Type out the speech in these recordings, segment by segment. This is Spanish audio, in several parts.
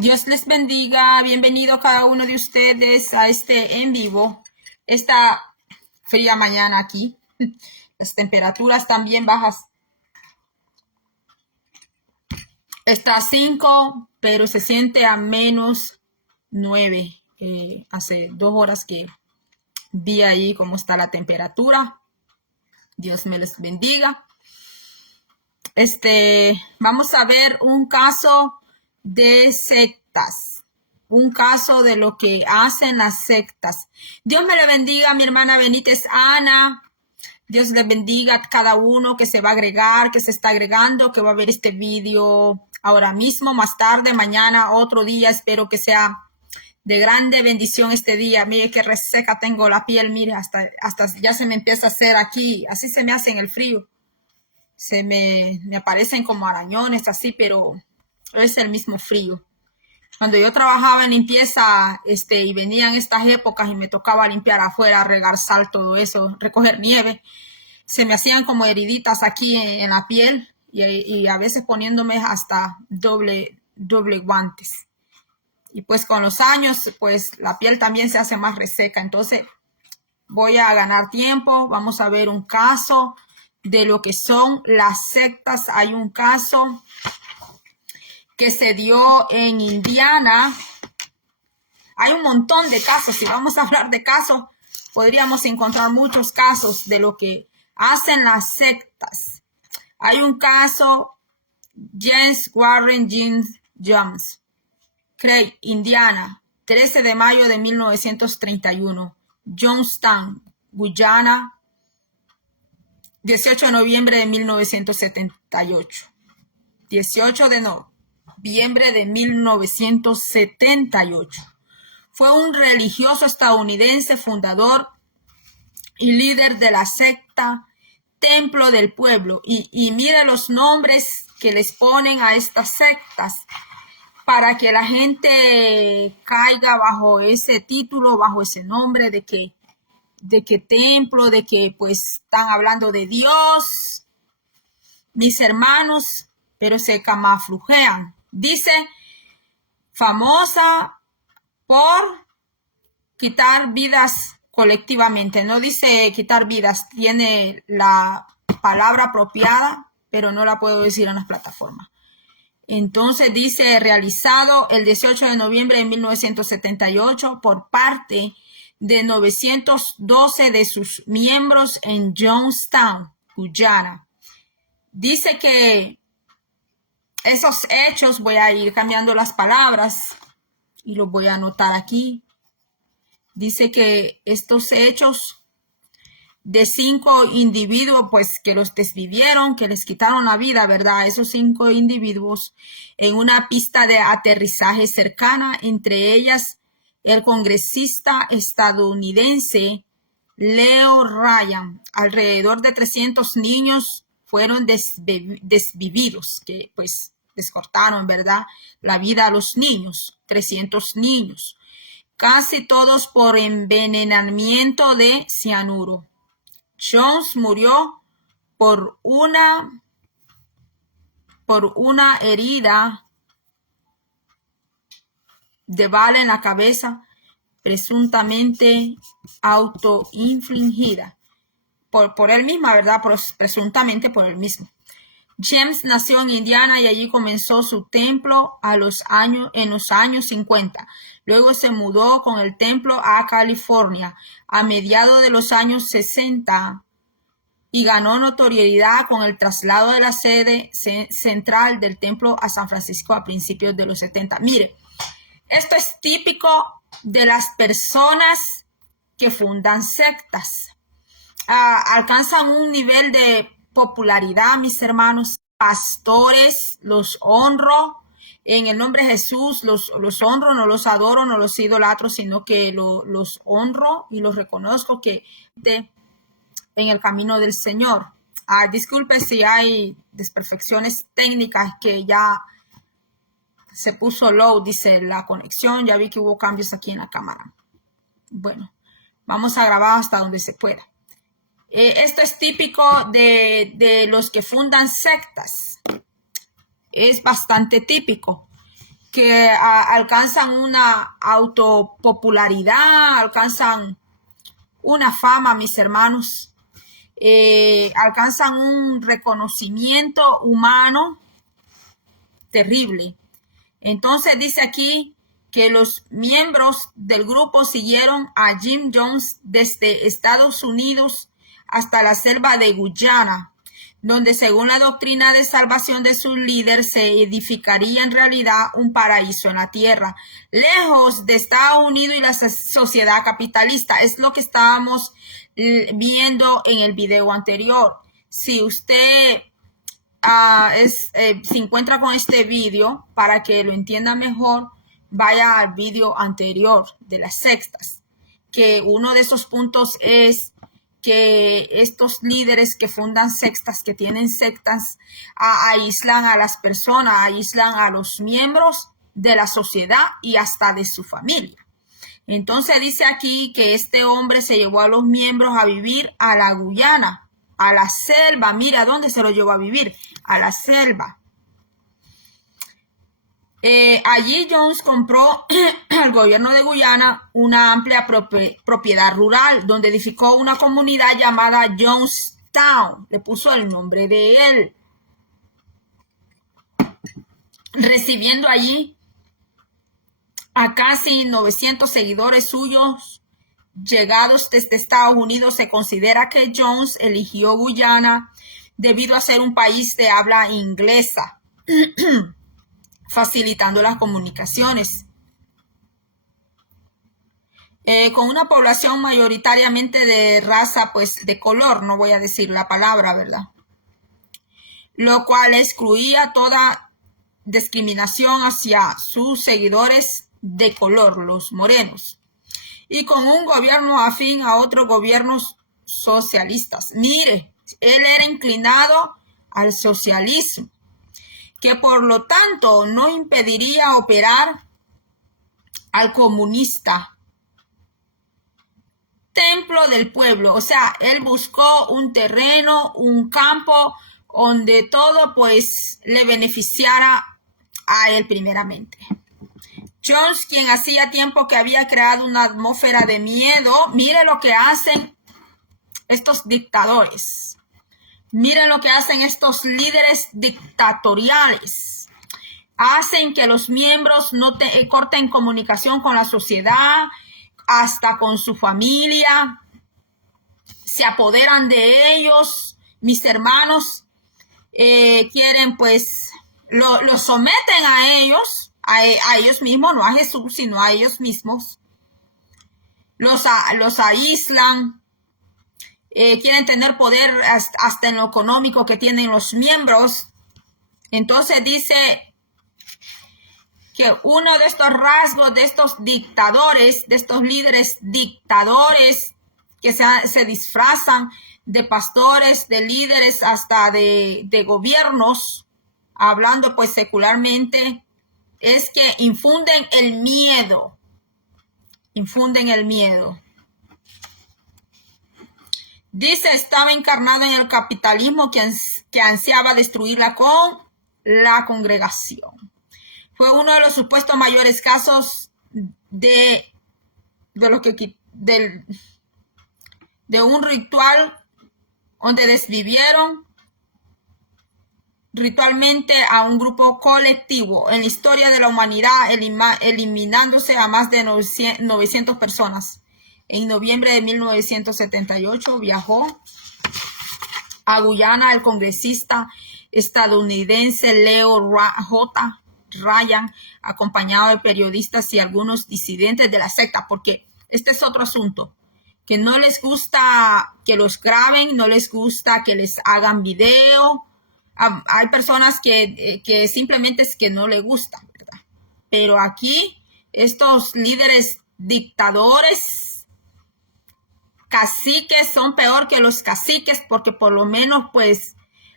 Dios les bendiga. Bienvenido cada uno de ustedes a este en vivo. Esta fría mañana aquí. Las temperaturas también bajas. Está a 5, pero se siente a -9. Hace 2 horas que vi ahí cómo está la temperatura. Dios me les bendiga. Vamos a ver un caso de sectas, un caso de lo que hacen las sectas. Dios me le bendiga, mi hermana Benítez Ana. Dios le bendiga a cada uno que se va a agregar, que se está agregando, que va a ver este video ahora mismo, más tarde, mañana, otro día. Espero que sea de grande bendición este día. Mire qué reseca tengo la piel, mire, hasta ya se me empieza a hacer aquí, así se me hace en el frío. Se me aparecen como arañones así, pero es el mismo frío. Cuando yo trabajaba en limpieza, y venían estas épocas y me tocaba limpiar afuera, regar sal, todo eso, recoger nieve, se me hacían como heriditas aquí en la piel y a veces poniéndome hasta doble guantes. Y pues con los años, pues la piel también se hace más reseca. Entonces voy a ganar tiempo. Vamos a ver un caso de lo que son las sectas. Hay un caso que se dio en Indiana. Hay un montón de casos. Si vamos a hablar de casos, podríamos encontrar muchos casos de lo que hacen las sectas. Hay un caso, James Warren Jones, Craig, Indiana, 13 de mayo de 1931. Johnstown, Guyana, 18 de noviembre de 1978. 18 de noviembre de 1978. Fue un religioso estadounidense, fundador y líder de la secta Templo del Pueblo. Y mire los nombres que les ponen a estas sectas para que la gente caiga bajo ese título, bajo ese nombre de que templo, de que pues están hablando de Dios, mis hermanos, pero se camuflajean. Dice, famosa por quitar vidas colectivamente. No dice quitar vidas, tiene la palabra apropiada, pero no la puedo decir en las plataformas. Entonces dice, realizado el 18 de noviembre de 1978 por parte de 912 de sus miembros en Johnstown, Guyana. Dice que esos hechos, voy a ir cambiando las palabras y los voy a anotar aquí. Dice que estos hechos de 5 individuos, pues que los desvivieron, que les quitaron la vida, ¿verdad? Esos 5 individuos en una pista de aterrizaje cercana, entre ellas el congresista estadounidense Leo Ryan. Alrededor de 300 niños fueron desvividos, que pues les cortaron, ¿verdad?, la vida a los niños, 300 niños, casi todos por envenenamiento de cianuro. Jones murió por una herida de bala en la cabeza, presuntamente autoinfligida por él misma, ¿verdad? Presuntamente por él mismo. James nació en Indiana y allí comenzó su templo en los años 50. Luego se mudó con el templo a California a mediados de los años 60 y ganó notoriedad con el traslado de la sede central del templo a San Francisco a principios de los 70. Mire, esto es típico de las personas que fundan sectas. Alcanzan un nivel de popularidad, mis hermanos. Pastores, los honro. En el nombre de Jesús los honro, no los adoro, no los idolatro, sino que los honro y los reconozco que en el camino del Señor. Disculpe si hay desperfecciones técnicas, que ya se puso low, dice la conexión. Ya vi que hubo cambios aquí en la cámara. Bueno, vamos a grabar hasta donde se pueda. Esto es típico de los que fundan sectas. Es bastante típico que alcanzan una autopopularidad, alcanzan una fama, mis hermanos, alcanzan un reconocimiento humano terrible. Entonces dice aquí que los miembros del grupo siguieron a Jim Jones desde Estados Unidos hasta la selva de Guyana, donde según la doctrina de salvación de su líder se edificaría en realidad un paraíso en la tierra, lejos de Estados Unidos y la sociedad capitalista. Es lo que estábamos viendo en el video anterior. Si usted se encuentra con este video, para que lo entienda mejor, vaya al video anterior de las sectas, que uno de esos puntos es que estos líderes que fundan sectas, que tienen sectas, aíslan a las personas, aíslan a los miembros de la sociedad y hasta de su familia. Entonces dice aquí que este hombre se llevó a los miembros a vivir a la Guyana, a la selva. Mira dónde se lo llevó a vivir, a la selva. Allí Jones compró al gobierno de Guyana una amplia propiedad rural donde edificó una comunidad llamada Jonestown. Le puso el nombre de él. Recibiendo allí a casi 900 seguidores suyos llegados desde Estados Unidos. Se considera que Jones eligió Guyana debido a ser un país de habla inglesa, facilitando las comunicaciones. Con una población mayoritariamente de raza, pues de color, no voy a decir la palabra, ¿verdad? Lo cual excluía toda discriminación hacia sus seguidores de color, los morenos. Y con un gobierno afín a otros gobiernos socialistas. Mire, él era inclinado al socialismo, que por lo tanto no impediría operar al comunista templo del pueblo. O sea, él buscó un terreno, un campo donde todo pues le beneficiara a él primeramente. Jones, quien hacía tiempo que había creado una atmósfera de miedo, mire lo que hacen estos dictadores. Miren lo que hacen estos líderes dictatoriales. Hacen que los miembros no corten comunicación con la sociedad, hasta con su familia. Se apoderan de ellos. Mis hermanos quieren pues, los someten a ellos mismos, no a Jesús, sino a ellos mismos. Los aíslan. Quieren tener poder hasta en lo económico que tienen los miembros. Entonces dice que uno de estos rasgos de estos dictadores, de estos líderes dictadores que se disfrazan de pastores, de líderes, hasta de gobiernos, hablando pues secularmente, es que infunden el miedo. Infunden el miedo. Dice, estaba encarnado en el capitalismo que ansiaba destruirla con la congregación. Fue uno de los supuestos mayores casos de un ritual donde desvivieron ritualmente a un grupo colectivo en la historia de la humanidad, eliminándose a más de 900 personas. En noviembre de 1978 viajó a Guyana el congresista estadounidense Leo J. Ryan, acompañado de periodistas y algunos disidentes de la secta, porque este es otro asunto, que no les gusta que los graben, no les gusta que les hagan video. Hay personas que simplemente es que no les gusta, ¿verdad? Pero aquí estos líderes dictadores, caciques, son peor que los caciques, porque por lo menos pues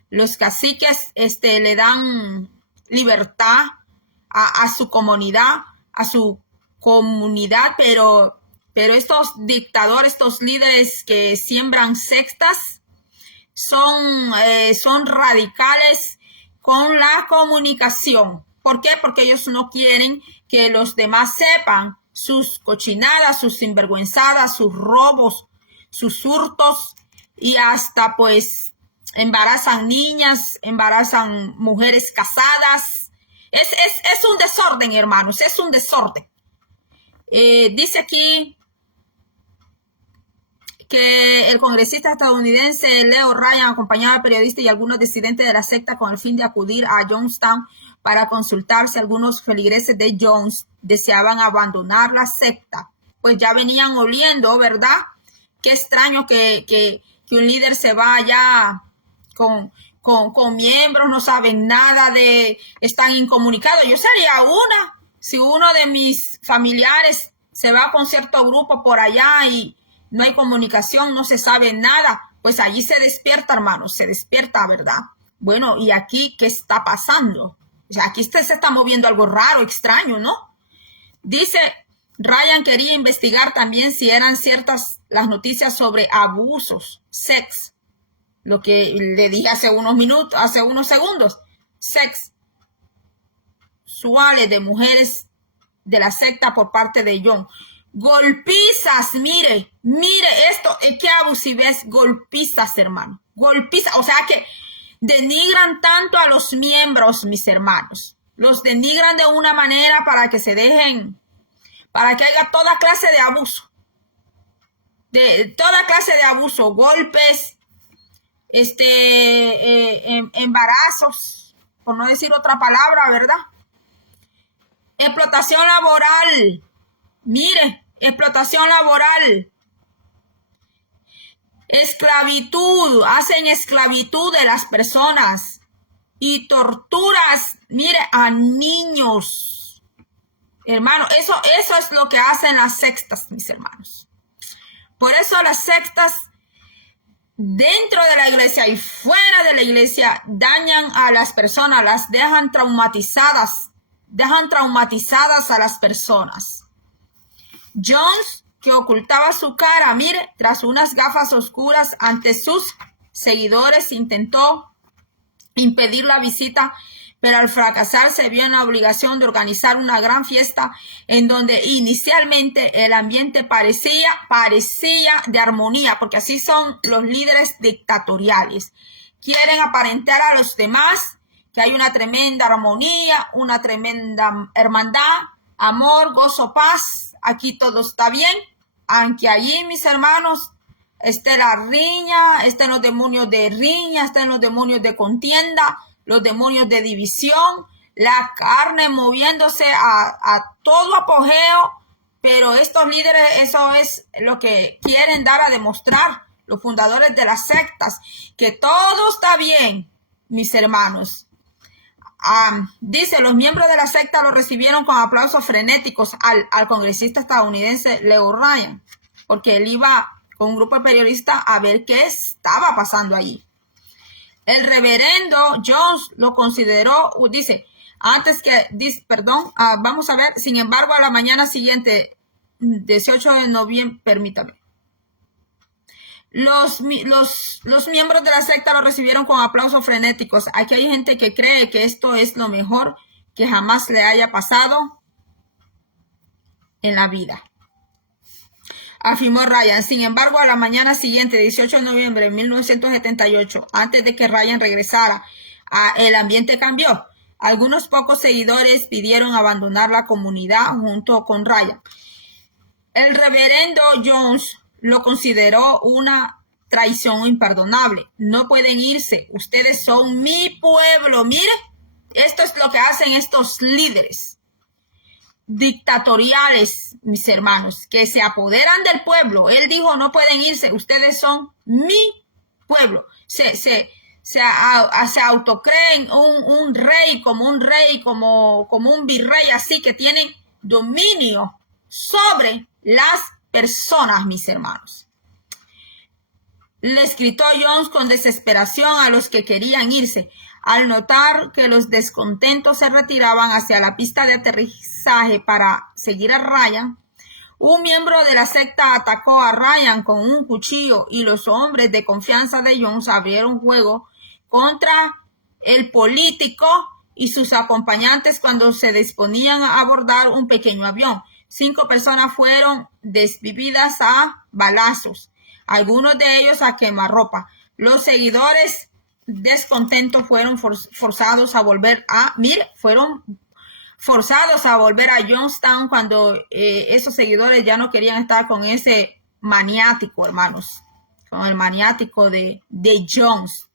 los caciques le dan libertad a su comunidad, pero estos dictadores, estos líderes que siembran sectas, son radicales con la comunicación. ¿Por qué? Porque ellos no quieren que los demás sepan sus cochinadas, sus sinvergüenzadas, sus robos, sus hurtos y hasta pues embarazan niñas, embarazan mujeres casadas. Es un desorden, hermanos, es un desorden. Dice aquí que el congresista estadounidense Leo Ryan acompañaba al periodista y algunos disidentes de la secta con el fin de acudir a Jonestown para consultar si algunos feligreses de Jones deseaban abandonar la secta. Pues ya venían oliendo, ¿verdad? Qué extraño que un líder se vaya con miembros, no saben nada están incomunicados. Yo sería si uno de mis familiares se va con cierto grupo por allá y no hay comunicación, no se sabe nada, pues allí se despierta, hermanos, se despierta, ¿verdad? Bueno, ¿y aquí qué está pasando? O sea, aquí se está moviendo algo raro, extraño, ¿no? Dice, Ryan quería investigar también si eran ciertas las noticias sobre abusos, sex, lo que le dije hace unos segundos, sex sexuales de mujeres de la secta por parte de John. Golpizas, mire esto, qué abusividad, golpizas, hermano, golpizas, o sea que denigran tanto a los miembros, mis hermanos, los denigran de una manera para que se dejen, para que haya toda clase de abuso, golpes, embarazos, por no decir otra palabra, ¿verdad? Explotación laboral, mire, explotación laboral, esclavitud, hacen esclavitud de las personas y torturas, mire, a niños. Hermano, eso es lo que hacen las sectas, mis hermanos. Por eso las sectas dentro de la iglesia y fuera de la iglesia dañan a las personas, las dejan traumatizadas a las personas. Jones, que ocultaba su cara, mire, tras unas gafas oscuras ante sus seguidores, intentó impedir la visita, pero al fracasar se vio en la obligación de organizar una gran fiesta en donde inicialmente el ambiente parecía de armonía, porque así son los líderes dictatoriales. Quieren aparentar a los demás que hay una tremenda armonía, una tremenda hermandad, amor, gozo, paz. Aquí todo está bien, aunque allí, mis hermanos, esté la riña, estén los demonios de riña, estén los demonios de contienda, los demonios de división, la carne moviéndose a todo apogeo, pero estos líderes, eso es lo que quieren dar a demostrar, los fundadores de las sectas, que todo está bien, mis hermanos. Dice, los miembros de la secta lo recibieron con aplausos frenéticos al congresista estadounidense Leo Ryan, porque él iba con un grupo de periodistas a ver qué estaba pasando allí. El reverendo Jones lo consideró, dice, vamos a ver, sin embargo, a la mañana siguiente, 18 de noviembre, permítame. Los miembros de la secta lo recibieron con aplausos frenéticos. Aquí hay gente que cree que esto es lo mejor que jamás le haya pasado en la vida, afirmó Ryan. Sin embargo, a la mañana siguiente, 18 de noviembre de 1978, antes de que Ryan regresara, el ambiente cambió. Algunos pocos seguidores pidieron abandonar la comunidad junto con Ryan. El reverendo Jones lo consideró una traición imperdonable. No pueden irse. Ustedes son mi pueblo. Mire, esto es lo que hacen estos líderes dictatoriales, mis hermanos, que se apoderan del pueblo. Él dijo, no pueden irse. Ustedes son mi pueblo. Se autocreen un rey, como un virrey, así que tienen dominio sobre las personas, mis hermanos. Le gritó Jones con desesperación a los que querían irse. Al notar que los descontentos se retiraban hacia la pista de aterrizaje para seguir a Ryan, un miembro de la secta atacó a Ryan con un cuchillo y los hombres de confianza de Jones abrieron fuego contra el político y sus acompañantes cuando se disponían a abordar un pequeño avión. 5 personas fueron desvividas a balazos, algunos de ellos a quemarropa. Los seguidores descontentos fueron forzados a volver a Johnstown cuando esos seguidores ya no querían estar con ese maniático, hermanos, con el maniático de Jones.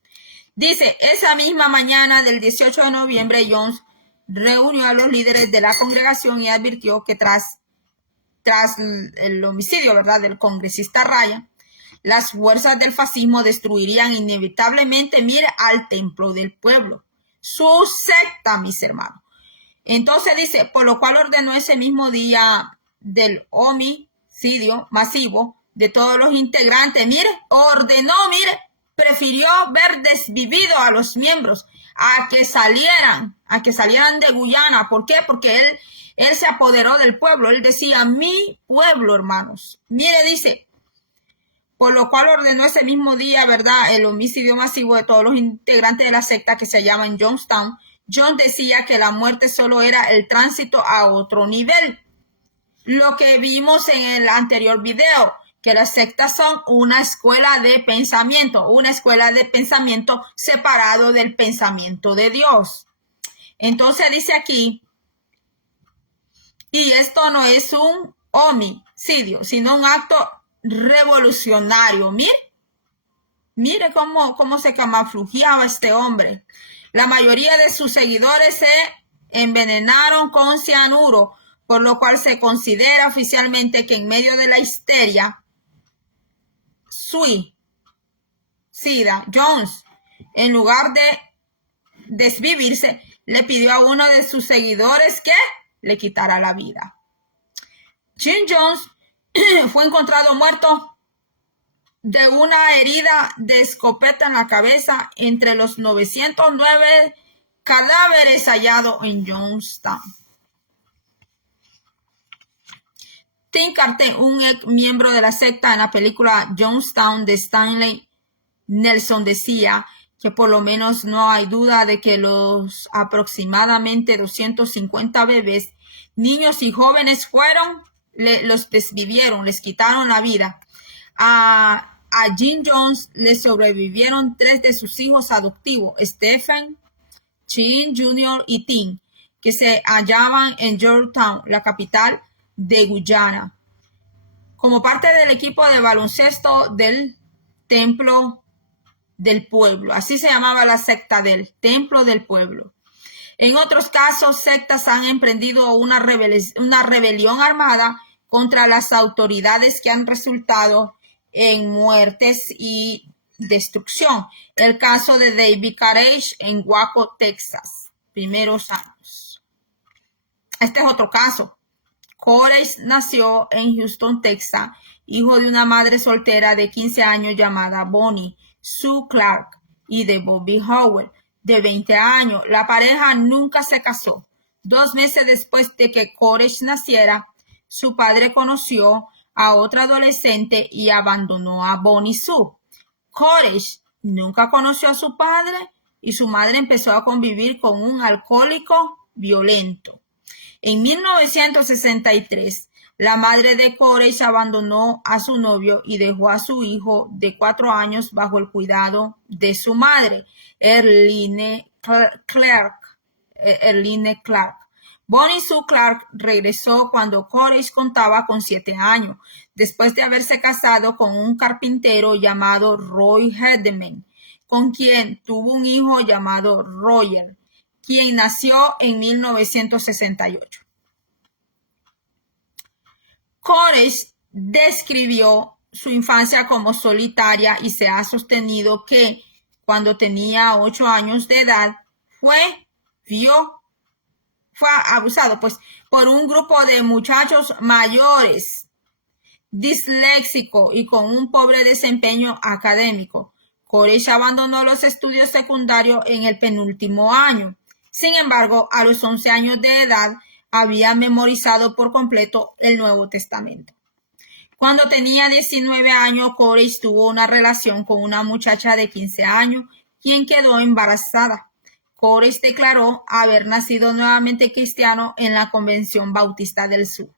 Dice, esa misma mañana del 18 de noviembre, Jones reunió a los líderes de la congregación y advirtió que tras el homicidio, ¿verdad?, del congresista Ryan, las fuerzas del fascismo destruirían inevitablemente, al templo del pueblo, su secta, mis hermanos. Entonces dice, por lo cual ordenó ese mismo día del homicidio masivo de todos los integrantes. Prefirió ver desvivido a los miembros a que salieran de Guyana. ¿Por qué? Porque él se apoderó del pueblo. Él decía, mi pueblo, hermanos. Dice, por lo cual ordenó ese mismo día, ¿verdad?, el homicidio masivo de todos los integrantes de la secta que se llama en Johnstown. John decía que la muerte solo era el tránsito a otro nivel. Lo que vimos en el anterior video, que las sectas son una escuela de pensamiento separado del pensamiento de Dios. Entonces dice aquí, y esto no es un homicidio, sino un acto revolucionario. Mire cómo se camuflajeaba este hombre. La mayoría de sus seguidores se envenenaron con cianuro, por lo cual se considera oficialmente que en medio de la histeria suicida, Jones, en lugar de desvivirse, le pidió a uno de sus seguidores que le quitara la vida. Jim Jones fue encontrado muerto de una herida de escopeta en la cabeza entre los 909 cadáveres hallados en Johnstown. Tim Carter, un ex miembro de la secta en la película Johnstown de Stanley Nelson, decía que por lo menos no hay duda de que los aproximadamente 250 bebés, niños y jóvenes los desvivieron, les quitaron la vida. A Jim Jones le sobrevivieron 3 de sus hijos adoptivos, Stephen, Chin Jr. y Tim, que se hallaban en Georgetown, la capital de Guyana, como parte del equipo de baloncesto del Templo del Pueblo. Así se llamaba la secta del Templo del Pueblo. En otros casos, sectas han emprendido una rebelión armada contra las autoridades que han resultado en muertes y destrucción. El caso de David Koresh en Waco, Texas, primeros años. Este es otro caso. Koresh nació en Houston, Texas, hijo de una madre soltera de 15 años llamada Bonnie Sue Clark y de Bobby Howell, de 20 años. La pareja nunca se casó. 2 meses después de que Koresh naciera, su padre conoció a otra adolescente y abandonó a Bonnie Sue. Koresh nunca conoció a su padre y su madre empezó a convivir con un alcohólico violento. En 1963, la madre de Koresh abandonó a su novio y dejó a su hijo de 4 años bajo el cuidado de su madre, Erline Clark. Bonnie Sue Clark regresó cuando Koresh contaba con 7 años, después de haberse casado con un carpintero llamado Roy Hedman, con quien tuvo un hijo llamado Roger, quien nació en 1968. Koresh describió su infancia como solitaria y se ha sostenido que cuando tenía 8 años de edad fue abusado por un grupo de muchachos mayores, disléxico y con un pobre desempeño académico. Koresh abandonó los estudios secundarios en el penúltimo año. Sin embargo, a los 11 años de edad había memorizado por completo el Nuevo Testamento. Cuando tenía 19 años, Koresh tuvo una relación con una muchacha de 15 años, quien quedó embarazada. Koresh declaró haber nacido nuevamente cristiano en la Convención Bautista del Sur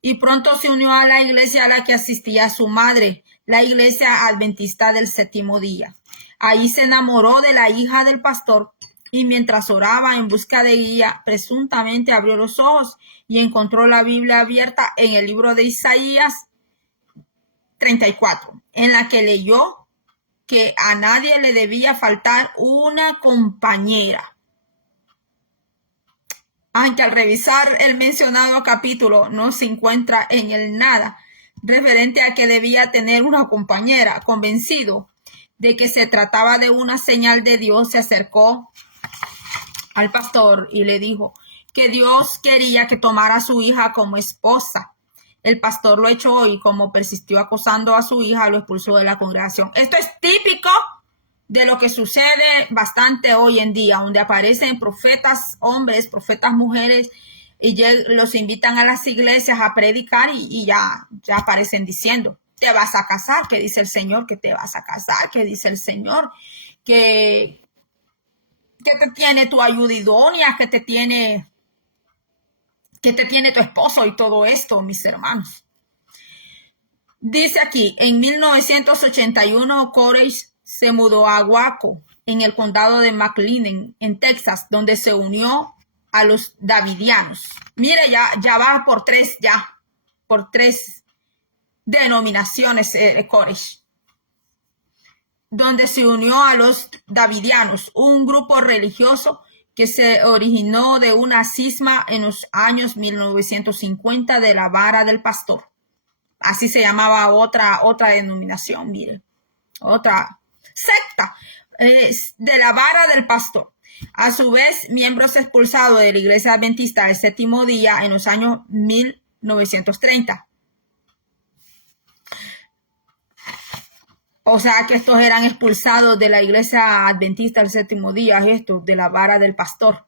y pronto se unió a la iglesia a la que asistía su madre, la Iglesia Adventista del Séptimo Día. Ahí se enamoró de la hija del pastor y mientras oraba en busca de guía, presuntamente abrió los ojos y encontró la Biblia abierta en el libro de Isaías 34, en la que leyó que a nadie le debía faltar una compañera. Aunque al revisar el mencionado capítulo no se encuentra en él nada referente a que debía tener una compañera, convencido de que se trataba de una señal de Dios, se acercó al pastor y le dijo que Dios quería que tomara a su hija como esposa. El pastor lo echó y como persistió acosando a su hija, lo expulsó de la congregación. Esto es típico de lo que sucede bastante hoy en día, donde aparecen profetas hombres, profetas mujeres, y los invitan a las iglesias a predicar y ya aparecen diciendo, te vas a casar, que dice el Señor, que te vas a casar, que dice el Señor, que te tiene tu ayuda idónea, que te tiene tu esposo y todo esto, mis hermanos. Dice aquí, en 1981, Koresh se mudó a Waco, en el condado de McLean, en Texas, donde se unió a los davidianos. Mire, ya va por tres denominaciones Koresh, donde se unió a los davidianos, un grupo religioso que se originó de una cisma en los años 1950 de la vara del pastor. Así se llamaba otra denominación, mire, otra secta de la vara del pastor. A su vez, miembros expulsados de la Iglesia Adventista del Séptimo Día en los años 1930. O sea que estos eran expulsados de la Iglesia Adventista del Séptimo Día, estos de la vara del pastor.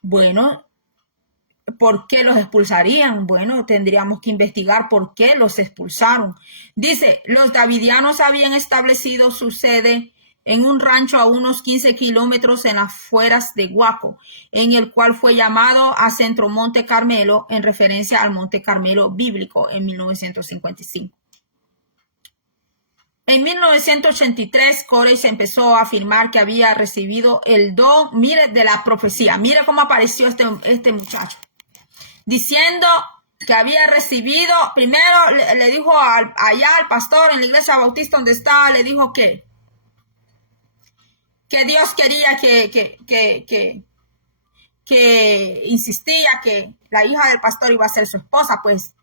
Bueno, ¿por qué los expulsarían? Bueno, tendríamos que investigar por qué los expulsaron. Dice, los davidianos habían establecido su sede en un rancho a unos 15 kilómetros en las afueras de Waco, en el cual fue llamado a Centro Monte Carmelo en referencia al Monte Carmelo bíblico en 1955. En 1983, Koresh empezó a afirmar que había recibido el don, mire, de la profecía. Mire cómo apareció este muchacho. Diciendo que había recibido, primero le dijo allá al pastor en la iglesia bautista donde estaba, le dijo que Dios quería que insistía que la hija del pastor iba a ser su esposa, pues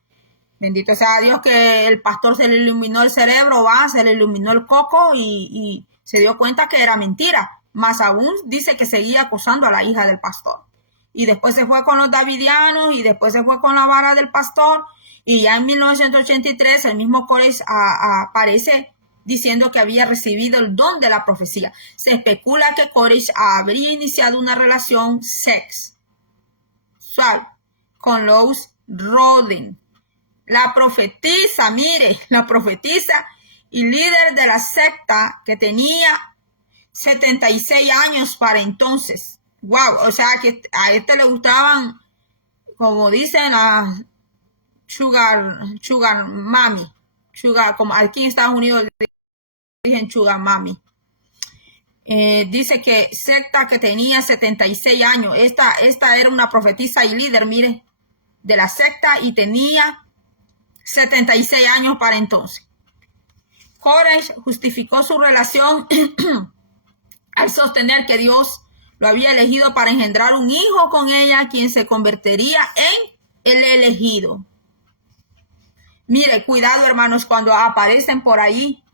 bendito sea Dios que el pastor se le iluminó el cerebro, se le iluminó el coco y se dio cuenta que era mentira. Más aún dice que seguía acosando a la hija del pastor. Y después se fue con los davidianos y después se fue con la vara del pastor. Y ya en 1983 el mismo Koresh aparece diciendo que había recibido el don de la profecía. Se especula que Koresh habría iniciado una relación sexual con Lois Roden, la profetisa, mire, la profetisa y líder de la secta que tenía 76 años para entonces. Wow, o sea que a este le gustaban, como dicen, a sugar mami, como aquí en Estados Unidos dicen sugar mami. Dice que secta que tenía 76 años. Esta era una profetisa y líder, mire, de la secta y tenía 76 años para entonces. Koresh justificó su relación al sostener que Dios lo había elegido para engendrar un hijo con ella, quien se convertiría en el elegido. Mire, cuidado, hermanos, cuando aparecen por ahí,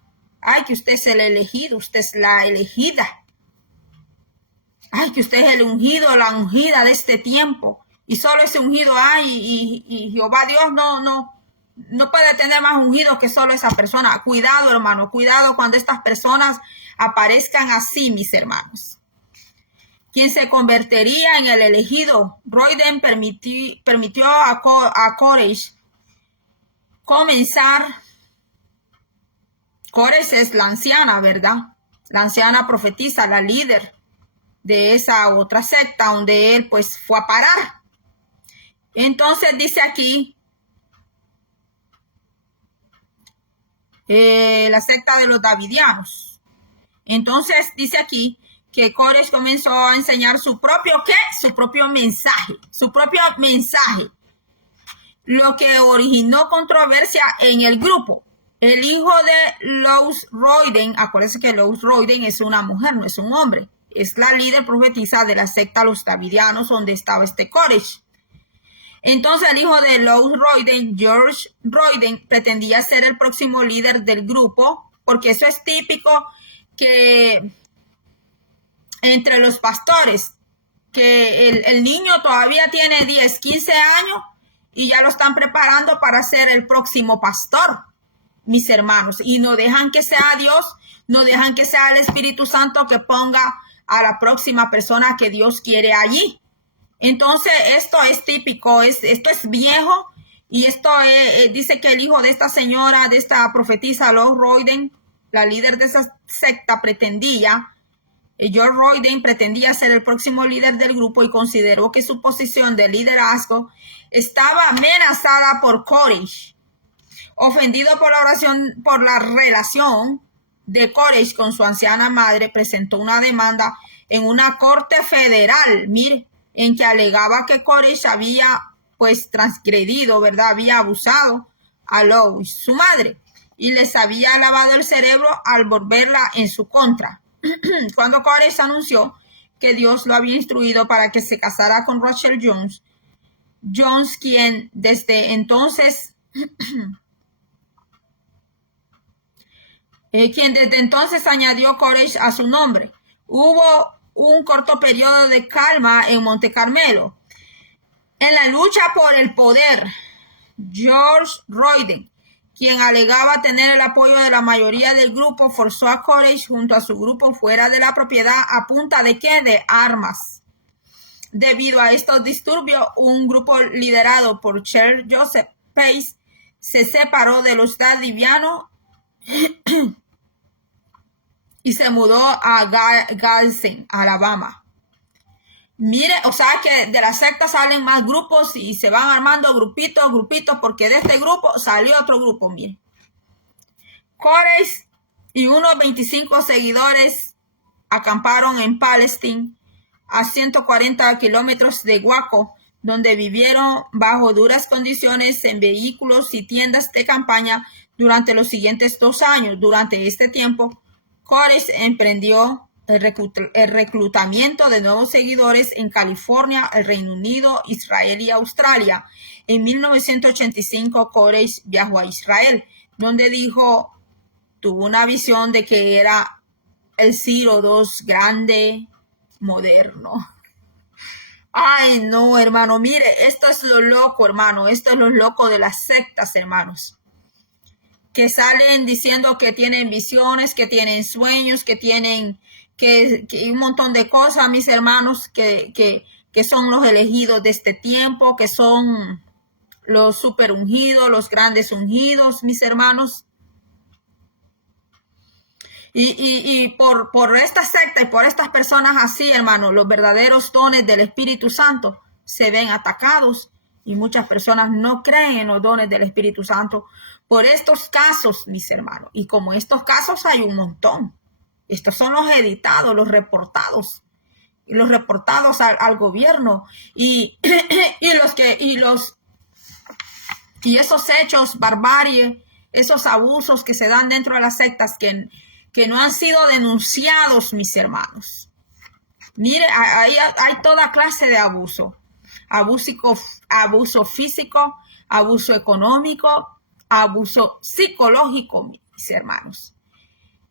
ay, que usted es el elegido, usted es la elegida. Ay, que usted es el ungido, la ungida de este tiempo. Y solo ese ungido hay y Jehová Dios no puede tener más ungidos que solo esa persona. Cuidado, hermano, cuidado cuando estas personas aparezcan así, mis hermanos. Quien se convertiría en el elegido. Royden permitió a Koresh comenzar. Koresh es la anciana, ¿verdad? La anciana profetisa, la líder. de esa otra secta donde él pues fue a parar. Entonces dice aquí, la secta de los davidianos. Entonces dice aquí que Koresh comenzó a enseñar su propio ¿qué? Su propio mensaje, lo que originó controversia en el grupo. El hijo de Lois Royden, acuérdense que Lois Royden es una mujer, no es un hombre, es la líder profetisa de la secta Los Davidianos, donde estaba este Koresh. Entonces el hijo de Lois Royden, George Royden, pretendía ser el próximo líder del grupo, porque eso es típico que entre los pastores, que el niño todavía tiene 10, 15 años y ya lo están preparando para ser el próximo pastor, mis hermanos, y no dejan que sea Dios, no dejan que sea el Espíritu Santo que ponga a la próxima persona que Dios quiere allí. Entonces, esto es típico, esto es viejo, y esto dice que el hijo de esta señora, de esta profetisa, Lois Royden, la líder de esa secta, George Royden pretendía ser el próximo líder del grupo y consideró que su posición de liderazgo estaba amenazada por Koresh. Ofendido por la relación de Koresh con su anciana madre, presentó una demanda en una corte federal, mire, en que alegaba que Koresh había pues transgredido, ¿verdad? Había abusado a Lois, su madre, y les había lavado el cerebro al volverla en su contra. Cuando Koresh anunció que Dios lo había instruido para que se casara con Rachel Jones, quien desde entonces añadió Koresh a su nombre. Hubo un corto periodo de calma en Monte Carmelo. En la lucha por el poder, George Royden, quien alegaba tener el apoyo de la mayoría del grupo, forzó a Koresh junto a su grupo fuera de la propiedad a punta de ¿qué? De armas. Debido a estos disturbios, un grupo liderado por Sir Joseph Pace se separó de los davidianos y se mudó a Galveston, Alabama. Mire, o sea que de la secta salen más grupos y se van armando grupitos, porque de este grupo salió otro grupo, mire. Koresh y unos 25 seguidores acamparon en Palestine, a 140 kilómetros de Waco, donde vivieron bajo duras condiciones en vehículos y tiendas de campaña durante los siguientes 2 años. Durante este tiempo, Koresh emprendió el reclutamiento de nuevos seguidores en California, el Reino Unido, Israel y Australia. En 1985, Koresh viajó a Israel, donde tuvo una visión de que era el Ciro II grande, moderno. Ay, no, hermano, mire, esto es lo loco, hermano, esto es lo loco de las sectas, hermanos, que salen diciendo que tienen visiones, que tienen sueños, que tienen que un montón de cosas, mis hermanos, que son los elegidos de este tiempo, que son los super ungidos, los grandes ungidos, mis hermanos. Y por esta secta y por estas personas así, hermano, los verdaderos dones del Espíritu Santo se ven atacados y muchas personas no creen en los dones del Espíritu Santo por estos casos, mis hermanos. Y como estos casos hay un montón. Estos son los editados, los reportados al gobierno y esos hechos, barbarie, esos abusos que se dan dentro de las sectas que no han sido denunciados, mis hermanos. Mire, hay toda clase de abuso. Abuso físico, abuso económico, abuso psicológico, mis hermanos.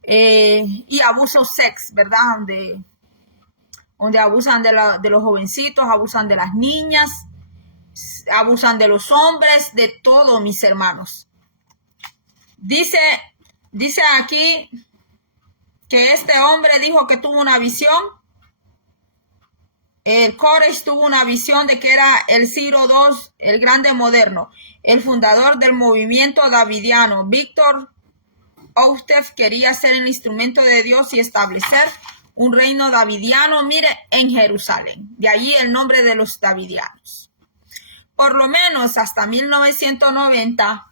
Y abuso sex, ¿verdad? Donde abusan de los jovencitos, abusan de las niñas, abusan de los hombres, de todo, mis hermanos. Dice aquí que este hombre dijo que tuvo una visión. Koresh tuvo una visión de que era el Ciro II, el grande moderno, el fundador del movimiento davidiano. Víctor Outef quería ser el instrumento de Dios y establecer un reino davidiano, mire, en Jerusalén. De allí el nombre de los davidianos. Por lo menos hasta 1990,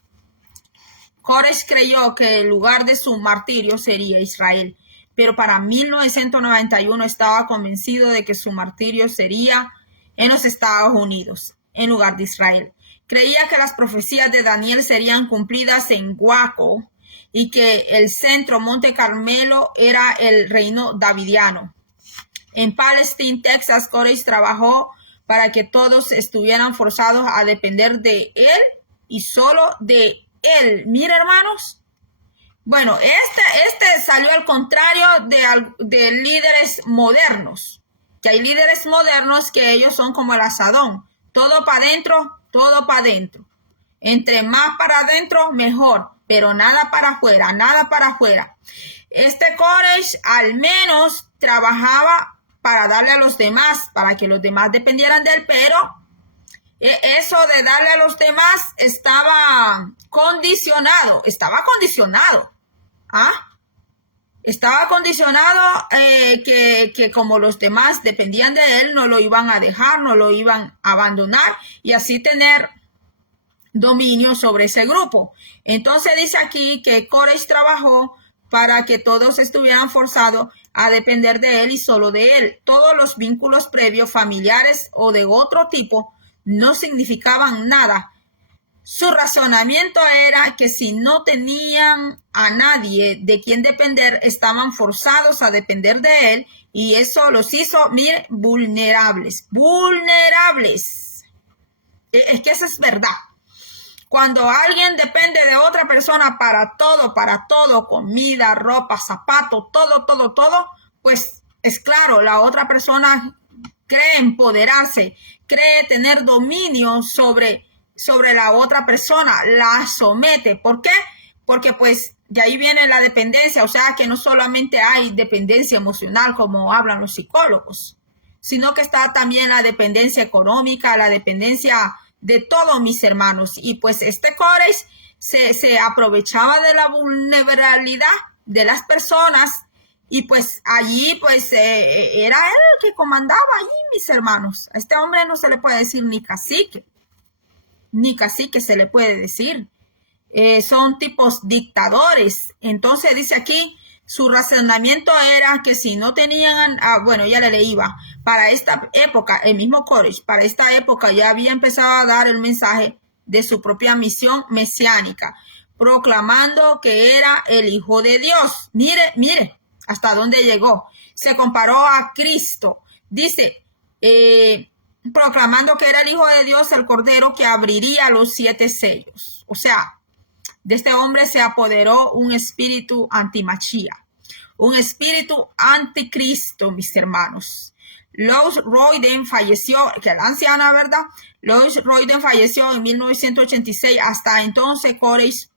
Koresh creyó que el lugar de su martirio sería Israel, pero para 1991 estaba convencido de que su martirio sería en los Estados Unidos, en lugar de Israel. Creía que las profecías de Daniel serían cumplidas en Waco y que el centro Monte Carmelo era el reino davidiano. En Palestine, Texas, Koresh trabajó para que todos estuvieran forzados a depender de él y solo de él. Mira, hermanos. Bueno, este salió al contrario de líderes modernos. Que hay líderes modernos que ellos son como el asadón. Todo para adentro, todo para adentro. Entre más para adentro, mejor. Pero nada para afuera, nada para afuera. Este Koresh al menos trabajaba para darle a los demás, para que los demás dependieran de él, pero eso de darle a los demás estaba condicionado. ¿Ah? Estaba condicionado que como los demás dependían de él, no lo iban a dejar, no lo iban a abandonar y así tener dominio sobre ese grupo. Entonces dice aquí que Koresh trabajó para que todos estuvieran forzados a depender de él y solo de él. Todos los vínculos previos, familiares o de otro tipo, no significaban nada. Su razonamiento era que si no tenían a nadie de quien depender, estaban forzados a depender de él y eso los hizo, mire, vulnerables. Es que eso es verdad. Cuando alguien depende de otra persona para todo, comida, ropa, zapatos, todo, pues es claro, la otra persona cree empoderarse, cree tener dominio sobre la otra persona, la somete. ¿Por qué? Porque pues de ahí viene la dependencia, o sea que no solamente hay dependencia emocional como hablan los psicólogos, sino que está también la dependencia económica, la dependencia de todos mis hermanos. Y pues este Koresh se aprovechaba de la vulnerabilidad de las personas y pues allí pues era él que comandaba allí, mis hermanos. A este hombre no se le puede decir ni cacique se le puede decir. Son tipos dictadores. Entonces dice aquí, su razonamiento era que si no tenían, bueno, ya le leía, para esta época, el mismo Koresh, para esta época ya había empezado a dar el mensaje de su propia misión mesiánica, proclamando que era el Hijo de Dios. Mire, hasta dónde llegó. Se comparó a Cristo. Dice, proclamando que era el Hijo de Dios, el Cordero que abriría los 7 sellos. O sea, de este hombre se apoderó un espíritu antimachía, un espíritu anticristo, mis hermanos. Lois Royden falleció, que la anciana, ¿verdad? Lois Royden falleció en 1986. Hasta entonces, Koresh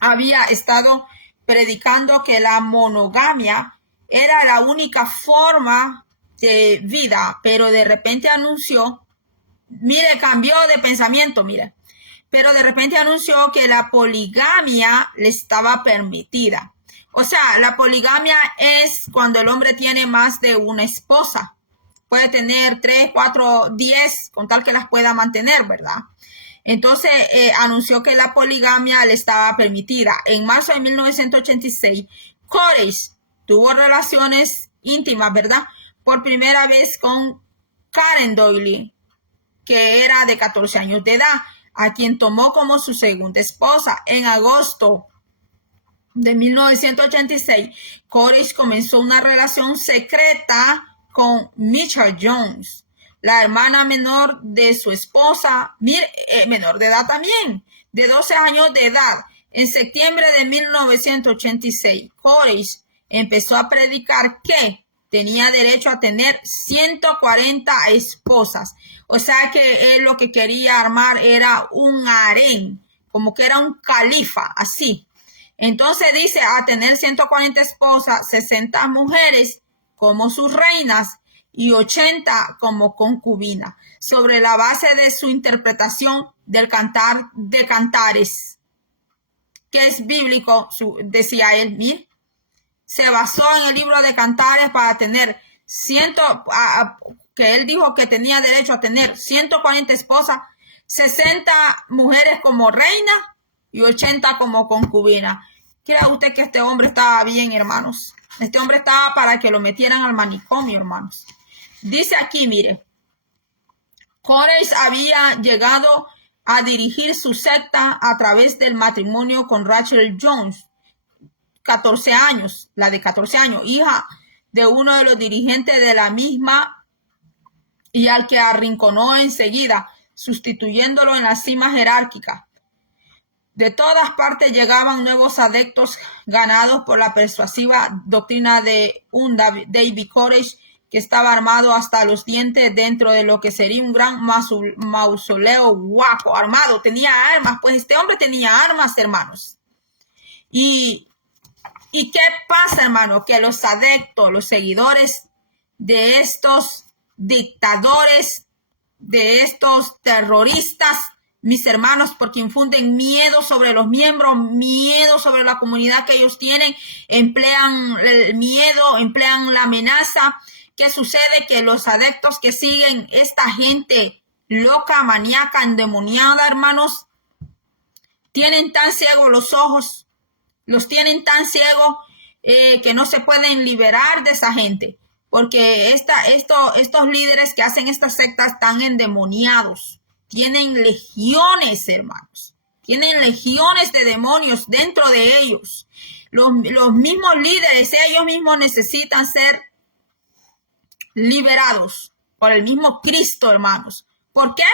había estado predicando que la monogamia era la única forma de vida, pero de repente anunció, mire, cambió de pensamiento, mire. Pero de repente anunció que la poligamia le estaba permitida. O sea, la poligamia es cuando el hombre tiene más de una esposa. Puede tener 3, 4, 10, con tal que las pueda mantener, ¿verdad? Entonces anunció que la poligamia le estaba permitida. En marzo de 1986, Koresh tuvo relaciones íntimas, ¿verdad? Por primera vez con Karen Doyle, que era de 14 años de edad, a quien tomó como su segunda esposa. En agosto de 1986, Koresh comenzó una relación secreta con Mitchell Jones, la hermana menor de su esposa, menor de edad también, de 12 años de edad. En septiembre de 1986, Koresh empezó a predicar que tenía derecho a tener 140 esposas. O sea que él lo que quería armar era un harén, como que era un califa, así. Entonces dice a tener 140 esposas, 60 mujeres como sus reinas y 80 como concubinas, sobre la base de su interpretación del Cantar de Cantares, que es bíblico, decía él, mire. se basó en el libro de Cantares para tener que él dijo que tenía derecho a tener 140 esposas, 60 mujeres como reina y 80 como concubina. ¿Crea usted que este hombre estaba bien, hermanos? Este hombre estaba para que lo metieran al manicomio, hermanos. Dice aquí, mire, Kores había llegado a dirigir su secta a través del matrimonio con Rachel Jones, 14 años, la de 14 años, hija de uno de los dirigentes de la misma, y al que arrinconó enseguida, sustituyéndolo en la cima jerárquica. De todas partes llegaban nuevos adeptos ganados por la persuasiva doctrina de un David Koresh, que estaba armado hasta los dientes dentro de lo que sería un gran mausoleo guapo, armado, tenía armas, pues este hombre tenía armas, hermanos. ¿Y qué pasa, hermano? Que los adeptos, los seguidores de estos dictadores, de estos terroristas, mis hermanos, porque infunden miedo sobre los miembros, miedo sobre la comunidad que ellos tienen, emplean el miedo, emplean la amenaza. ¿Qué sucede? Que los adeptos que siguen esta gente loca, maníaca, endemoniada, hermanos, tienen tan ciegos los ojos, los tienen tan ciegos que no se pueden liberar de esa gente, porque estos líderes que hacen estas sectas están endemoniados, tienen legiones, hermanos, tienen legiones de demonios dentro de ellos. Los mismos líderes, ellos mismos necesitan ser liberados por el mismo Cristo, hermanos. ¿Por qué?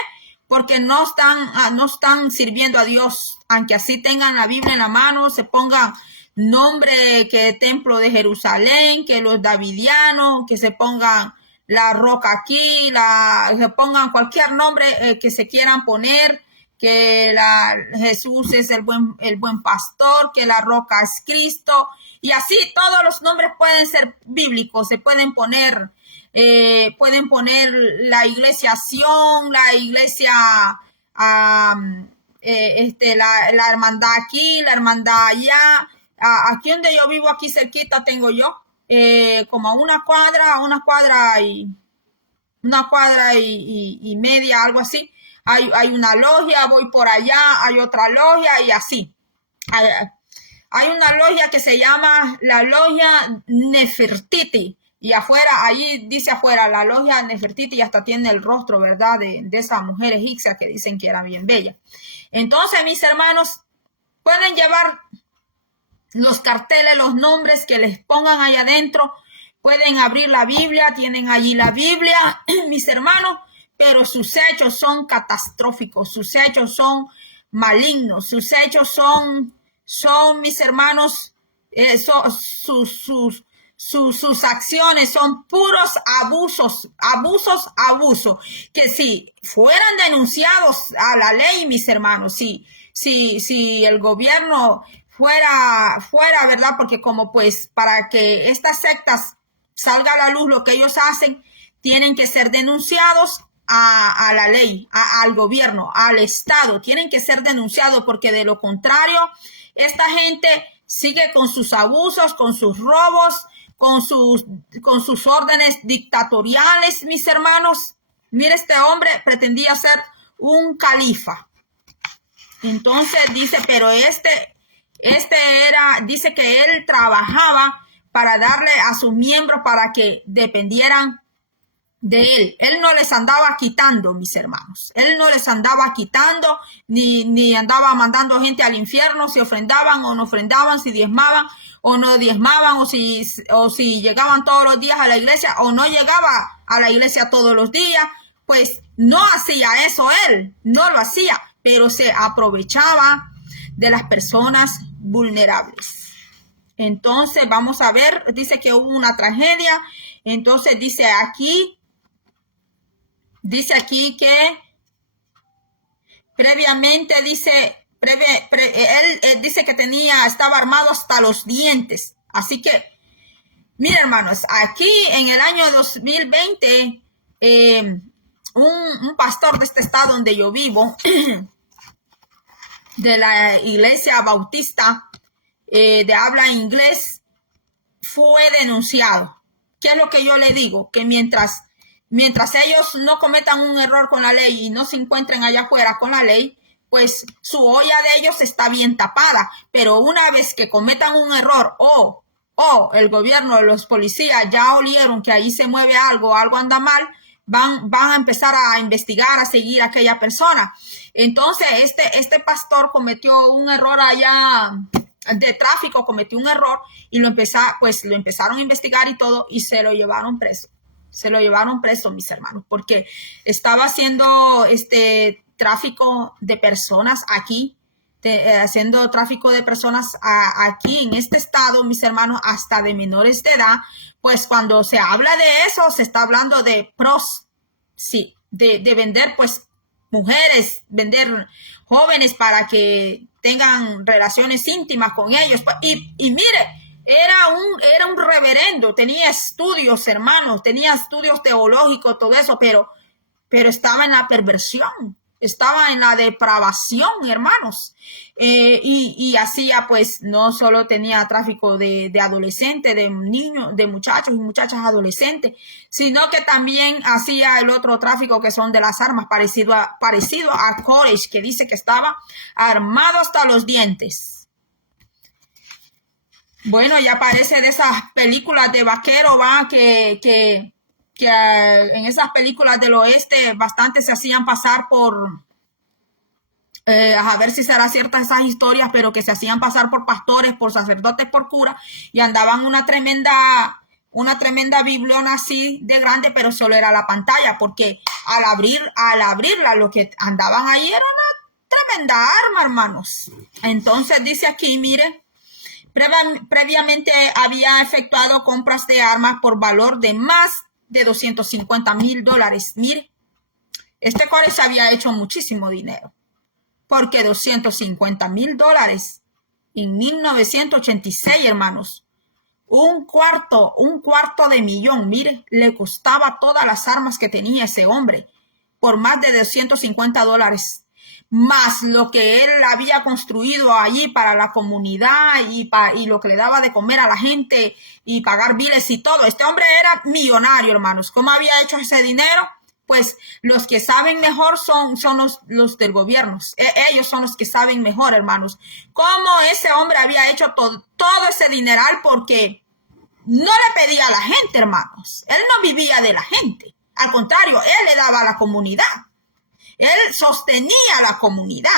Porque no están sirviendo a Dios, aunque así tengan la Biblia en la mano, se pongan nombre que Templo de Jerusalén, que los davidianos, que se pongan la roca aquí, que pongan cualquier nombre que se quieran poner, que Jesús es el buen pastor, que la roca es Cristo, y así todos los nombres pueden ser bíblicos, se pueden poner la iglesia Sion, la iglesia, la hermandad aquí, la hermandad allá. Aquí donde yo vivo, aquí cerquita tengo yo, como a una cuadra y media, algo así. Hay una logia, voy por allá, hay otra logia y así. Hay una logia que se llama la logia Nefertiti. Y afuera, ahí dice afuera, la logia Nefertiti, y hasta tiene el rostro, ¿verdad? De esa mujer egipcia que dicen que era bien bella. Entonces, mis hermanos, pueden llevar los carteles, los nombres que les pongan ahí adentro. Pueden abrir la Biblia, tienen allí la Biblia, mis hermanos, pero sus hechos son catastróficos, sus hechos son malignos, sus hechos son mis hermanos, sus acciones son puros abusos, que si fueran denunciados a la ley, mis hermanos, si el gobierno fuera, ¿verdad? Porque como pues para que estas sectas salga a la luz lo que ellos hacen, tienen que ser denunciados a la ley, al gobierno, al Estado, tienen que ser denunciados, porque de lo contrario, esta gente sigue con sus abusos, con sus robos, con sus órdenes dictatoriales, mis hermanos. Mire, este hombre pretendía ser un califa. Entonces dice, pero dice que él trabajaba para darle a sus miembros para que dependieran de él. Él no les andaba quitando, mis hermanos. Él no les andaba quitando, ni andaba mandando gente al infierno, si ofrendaban o no ofrendaban, si diezmaban o no diezmaban, o si llegaban todos los días a la iglesia o no llegaba a la iglesia todos los días. Pues no hacía eso él, no lo hacía, pero se aprovechaba de las personas vulnerables. Entonces vamos a ver, dice que hubo una tragedia. Entonces dice aquí que previamente él dice que estaba armado hasta los dientes. Así que, mira, hermanos, aquí en el año 2020, un pastor de este estado donde yo vivo, de la iglesia bautista de habla inglés, fue denunciado. ¿Qué es lo que yo le digo? Que mientras ellos no cometan un error con la ley y no se encuentren allá afuera con la ley, pues su olla de ellos está bien tapada. Pero una vez que cometan un error o el gobierno, los policías ya olieron que ahí se mueve algo anda mal, van a empezar a investigar, a seguir a aquella persona. Entonces, este pastor cometió un error allá de tráfico, cometió un error y lo empezaron a investigar y todo y se lo llevaron preso. Se lo llevaron preso, mis hermanos, porque estaba haciendo tráfico de personas aquí, haciendo tráfico de personas aquí en este estado, mis hermanos, hasta de menores de edad. Pues cuando se habla de eso, se está hablando de sí, de vender pues mujeres, vender jóvenes para que tengan relaciones íntimas con ellos. Y mire, era un reverendo, tenía estudios, hermanos, tenía estudios teológicos, todo eso, pero estaba en la perversión, estaba en la depravación, hermanos. Y hacía, pues, no solo tenía tráfico de adolescentes, de niños, de muchachos y muchachas adolescentes, sino que también hacía el otro tráfico que son de las armas, parecido a Koresh, que dice que estaba armado hasta los dientes. Bueno, ya parece de esas películas de vaquero, va, que en esas películas del oeste bastante se hacían pasar por, a ver si será cierta esas historias, pero que se hacían pasar por pastores, por sacerdotes, por curas, y andaban una tremenda bibliona así de grande, pero solo era la pantalla, porque al abrirla, lo que andaban ahí era una tremenda arma, hermanos. Entonces dice aquí, mire, previamente había efectuado compras de armas por valor de más de $250,000. Mire, este Koresh había hecho muchísimo dinero, porque $250,000 en 1986, hermanos, un cuarto de millón, mire, le costaba todas las armas que tenía ese hombre, por más de $250, más lo que él había construido allí para la comunidad y lo que le daba de comer a la gente y pagar biles y todo. Este hombre era millonario, hermanos. ¿Cómo había hecho ese dinero? Pues los que saben mejor son los del gobierno. Ellos son los que saben mejor, hermanos. Cómo ese hombre había hecho todo ese dineral, porque no le pedía a la gente, hermanos. Él no vivía de la gente. Al contrario, él le daba a la comunidad. Él sostenía a la comunidad.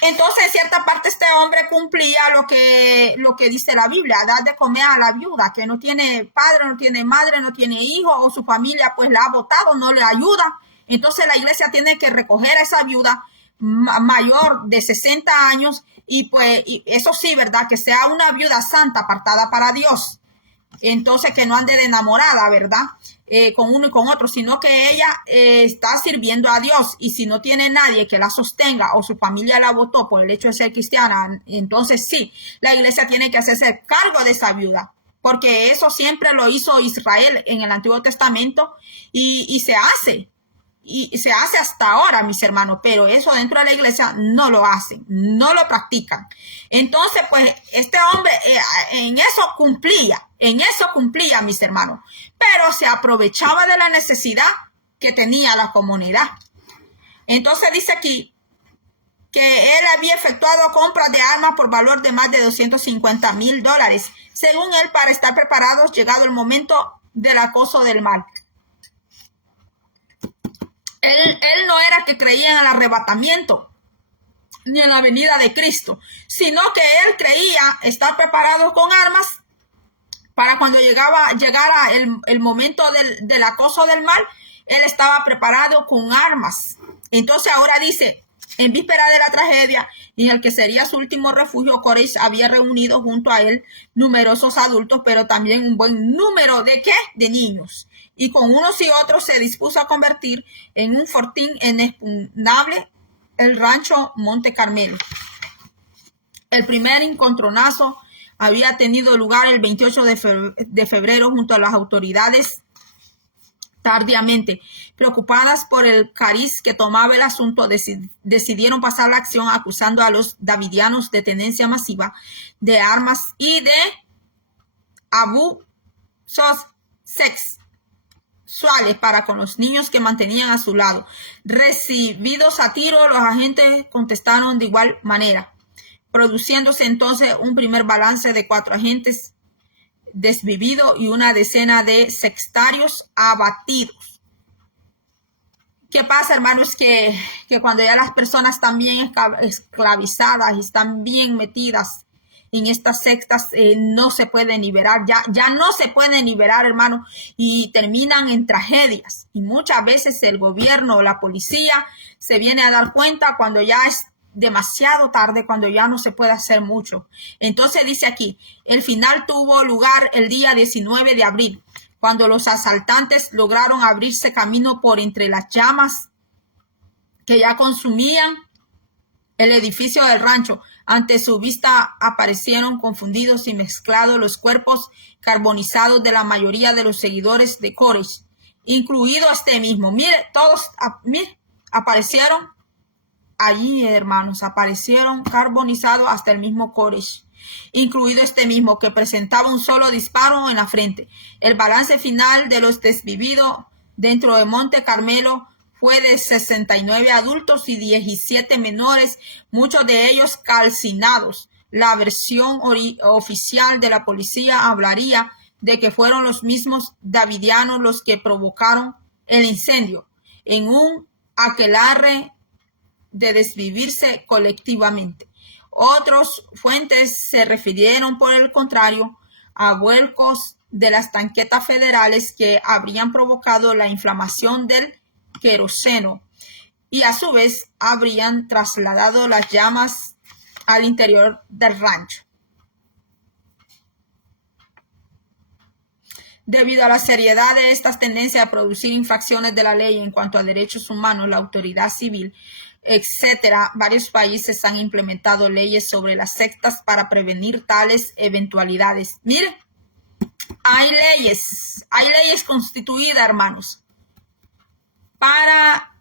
Entonces, en cierta parte, este hombre cumplía lo que dice la Biblia: dar de comer a la viuda, que no tiene padre, no tiene madre, no tiene hijo, o su familia pues la ha botado, no le ayuda. Entonces, la iglesia tiene que recoger a esa viuda mayor de 60 años y pues y eso sí, ¿verdad? Que sea una viuda santa, apartada para Dios. Entonces, que no ande de enamorada, ¿verdad? Con uno y con otro, sino que ella está sirviendo a Dios, y si no tiene nadie que la sostenga o su familia la votó por el hecho de ser cristiana, entonces sí, la iglesia tiene que hacerse cargo de esa viuda, porque eso siempre lo hizo Israel en el Antiguo Testamento y se hace. Y se hace hasta ahora, mis hermanos, pero eso dentro de la iglesia no lo hacen, no lo practican. Entonces, pues, este hombre en eso cumplía, mis hermanos, pero se aprovechaba de la necesidad que tenía la comunidad. Entonces dice aquí que él había efectuado compras de armas por valor de más de $250,000, según él, para estar preparados llegado el momento del acoso del mal. Él no era que creía en el arrebatamiento ni en la venida de Cristo, sino que él creía estar preparado con armas para cuando llegara el momento del acoso del mal. Él estaba preparado con armas. Entonces ahora dice, en víspera de la tragedia y en el que sería su último refugio, Koresh había reunido junto a él numerosos adultos, pero también un buen número de niños. Y con unos y otros se dispuso a convertir en un fortín inexpugnable el rancho Monte Carmelo. El primer encontronazo había tenido lugar el 28 de febrero junto a las autoridades. Tardíamente, preocupadas por el cariz que tomaba el asunto, decidieron pasar la acción acusando a los davidianos de tenencia masiva de armas y de abusos sexuales para con los niños que mantenían a su lado. Recibidos a tiro, los agentes contestaron de igual manera, produciéndose entonces un primer balance de 4 agentes desvividos y una decena de sectarios abatidos. ¿Qué pasa, hermanos? Que cuando ya las personas están bien esclavizadas y están bien metidas en estas sectas, no se pueden liberar, ya no se pueden liberar, hermano, y terminan en tragedias. Y muchas veces el gobierno o la policía se viene a dar cuenta cuando ya es demasiado tarde, cuando ya no se puede hacer mucho. Entonces dice aquí, el final tuvo lugar el día 19 de abril, cuando los asaltantes lograron abrirse camino por entre las llamas que ya consumían el edificio del rancho. Ante su vista aparecieron confundidos y mezclados los cuerpos carbonizados de la mayoría de los seguidores de Koresh, incluido este mismo. Mire, todos aparecieron allí, hermanos, aparecieron carbonizados hasta el mismo Koresh, incluido este mismo, que presentaba un solo disparo en la frente. El balance final de los desvividos dentro de Monte Carmelo fue de 69 adultos y 17 menores, muchos de ellos calcinados. La versión oficial de la policía hablaría de que fueron los mismos davidianos los que provocaron el incendio, en un aquelarre de desvivirse colectivamente. Otras fuentes se refirieron, por el contrario, a vuelcos de las tanquetas federales que habrían provocado la inflamación del queroseno y a su vez habrían trasladado las llamas al interior del rancho. Debido a la seriedad de estas tendencias a producir infracciones de la ley en cuanto a derechos humanos, la autoridad civil, etcétera, varios países han implementado leyes sobre las sectas para prevenir tales eventualidades. Mire, hay leyes constituidas, hermanos, para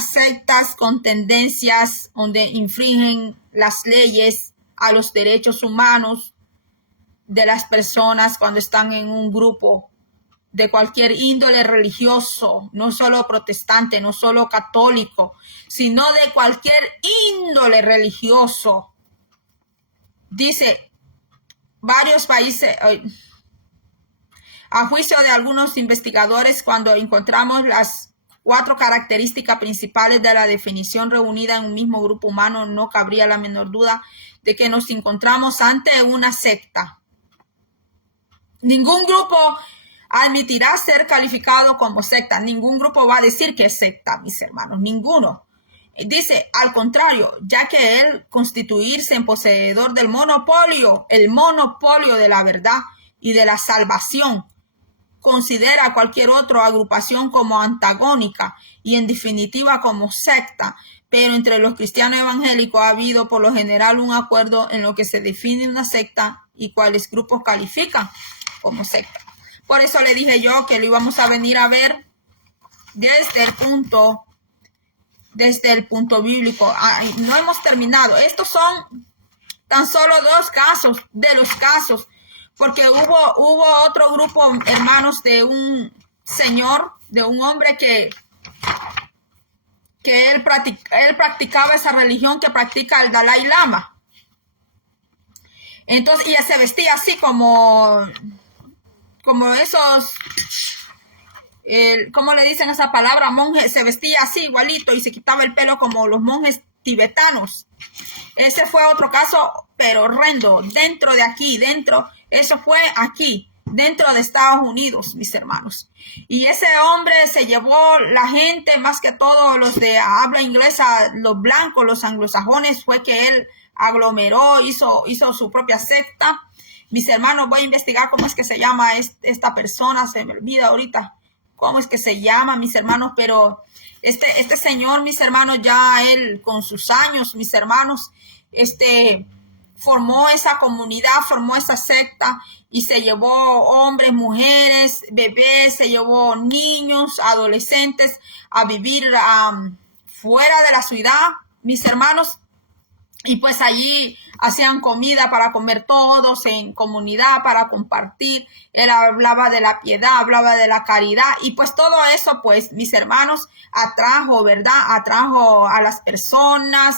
sectas con tendencias donde infringen las leyes a los derechos humanos de las personas cuando están en un grupo de cualquier índole religioso, no solo protestante, no solo católico, sino de cualquier índole religioso. Dice, varios países, a juicio de algunos investigadores, cuando encontramos las 4 características principales de la definición reunida en un mismo grupo humano, no cabría la menor duda de que nos encontramos ante una secta. Ningún grupo admitirá ser calificado como secta. Ningún grupo va a decir que es secta, mis hermanos. Ninguno. Dice, al contrario, ya que él constituirse en poseedor del monopolio, el monopolio de la verdad y de la salvación, considera a cualquier otra agrupación como antagónica y en definitiva como secta, pero entre los cristianos evangélicos ha habido por lo general un acuerdo en lo que se define una secta y cuáles grupos califican como secta. Por eso le dije yo que lo íbamos a venir a ver desde el punto bíblico. No hemos terminado. Estos son tan solo 2 casos de los casos, porque hubo otro grupo, hermanos, de un señor, de un hombre que él practicaba esa religión que practica el Dalai Lama. Entonces, ella se vestía así como esos, ¿cómo le dicen esa palabra? Monjes, se vestía así igualito y se quitaba el pelo como los monjes tibetanos. Ese fue otro caso, pero horrendo, dentro de aquí, eso fue aquí, dentro de Estados Unidos, mis hermanos. Y ese hombre se llevó la gente, más que todo los de habla inglesa, los blancos, los anglosajones, fue que él aglomeró, hizo su propia secta. Mis hermanos, voy a investigar cómo es que se llama esta persona, se me olvida ahorita cómo es que se llama, mis hermanos, pero este señor, mis hermanos, ya él con sus años, mis hermanos, formó esa comunidad, formó esa secta y se llevó hombres, mujeres, bebés, se llevó niños, adolescentes a vivir fuera de la ciudad, mis hermanos, Y pues allí hacían comida para comer todos en comunidad, para compartir. Él hablaba de la piedad, hablaba de la caridad. Y pues todo eso, pues mis hermanos, atrajo, ¿verdad? Atrajo a las personas,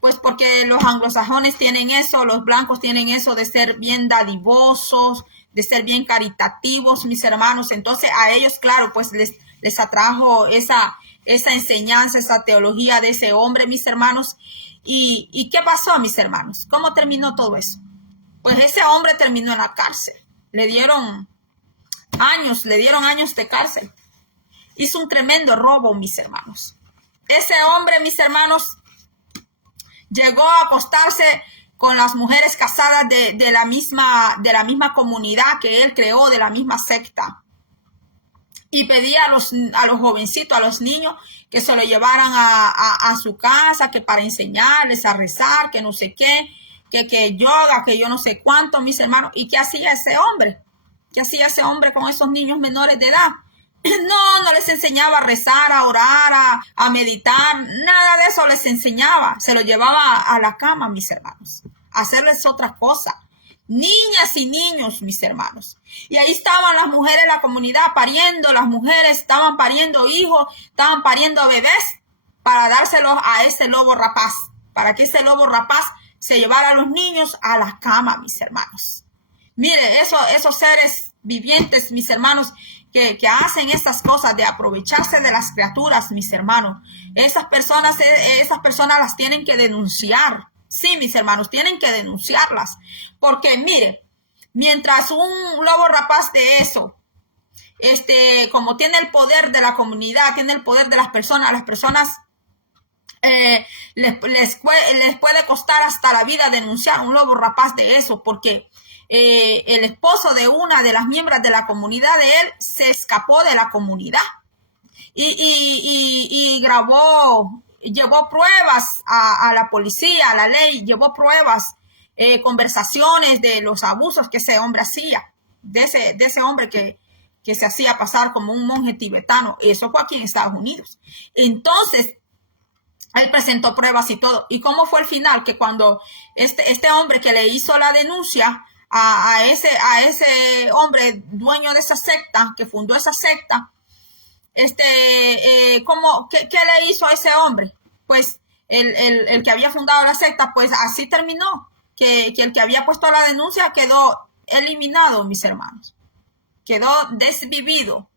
pues porque los anglosajones tienen eso, los blancos tienen eso de ser bien dadivosos, de ser bien caritativos, mis hermanos. Entonces a ellos, claro, pues les atrajo esa enseñanza, esa teología de ese hombre, mis hermanos. ¿Y qué pasó, mis hermanos? ¿Cómo terminó todo eso? Pues ese hombre terminó en la cárcel. Le dieron años de cárcel. Hizo un tremendo robo, mis hermanos. Ese hombre, mis hermanos, llegó a acostarse con las mujeres casadas de la misma comunidad que él creó, de la misma secta. Y pedía a los jovencitos, a los niños, que se lo llevaran a su casa, que para enseñarles a rezar, que no sé qué, que yoga, que yo no sé cuánto, mis hermanos. ¿Y qué hacía ese hombre? ¿Qué hacía ese hombre con esos niños menores de edad? No les enseñaba a rezar, a orar, a meditar, nada de eso les enseñaba. Se lo llevaba a la cama, mis hermanos, a hacerles otra cosa. Niñas y niños, mis hermanos. Y ahí estaban las mujeres de la comunidad pariendo, las mujeres estaban pariendo hijos, estaban pariendo bebés para dárselos a ese lobo rapaz, para que ese lobo rapaz se llevara a los niños a la cama, mis hermanos. Mire, esos seres vivientes, mis hermanos, que hacen estas cosas de aprovecharse de las criaturas, mis hermanos, esas personas las tienen que denunciar. Sí, mis hermanos, tienen que denunciarlas. Porque mire, mientras un lobo rapaz de eso, como tiene el poder de la comunidad, tiene el poder de las personas les puede costar hasta la vida denunciar un lobo rapaz de eso, porque el esposo de una de las miembros de la comunidad de él se escapó de la comunidad y llevó pruebas a la policía, a la ley, llevó pruebas, conversaciones de los abusos que ese hombre hacía, de ese hombre que se hacía pasar como un monje tibetano. Eso fue aquí en Estados Unidos. Entonces, él presentó pruebas y todo. ¿Y cómo fue el final? Que cuando este hombre que le hizo la denuncia a ese hombre dueño de esa secta, que fundó esa secta, ¿qué le hizo a ese hombre? Pues el que había fundado la secta, pues así terminó, que el que había puesto la denuncia quedó eliminado, mis hermanos, quedó desvivido,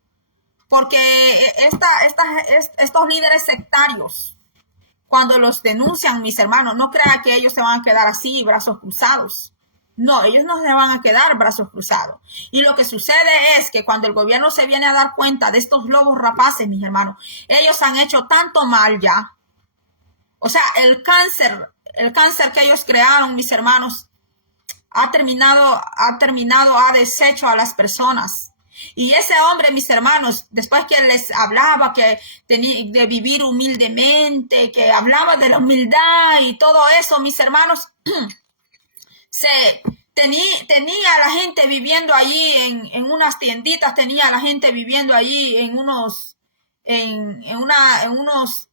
porque estos líderes sectarios, cuando los denuncian, mis hermanos, no crean que ellos se van a quedar así, brazos cruzados. No, ellos no se van a quedar brazos cruzados. Y lo que sucede es que cuando el gobierno se viene a dar cuenta de estos lobos rapaces, mis hermanos, ellos han hecho tanto mal ya. O sea, el cáncer que ellos crearon, mis hermanos, ha deshecho a las personas. Y ese hombre, mis hermanos, después que les hablaba de vivir humildemente, que hablaba de la humildad y todo eso, mis hermanos, tenía a la gente viviendo allí en unas tienditas, tenía a la gente viviendo allí en unos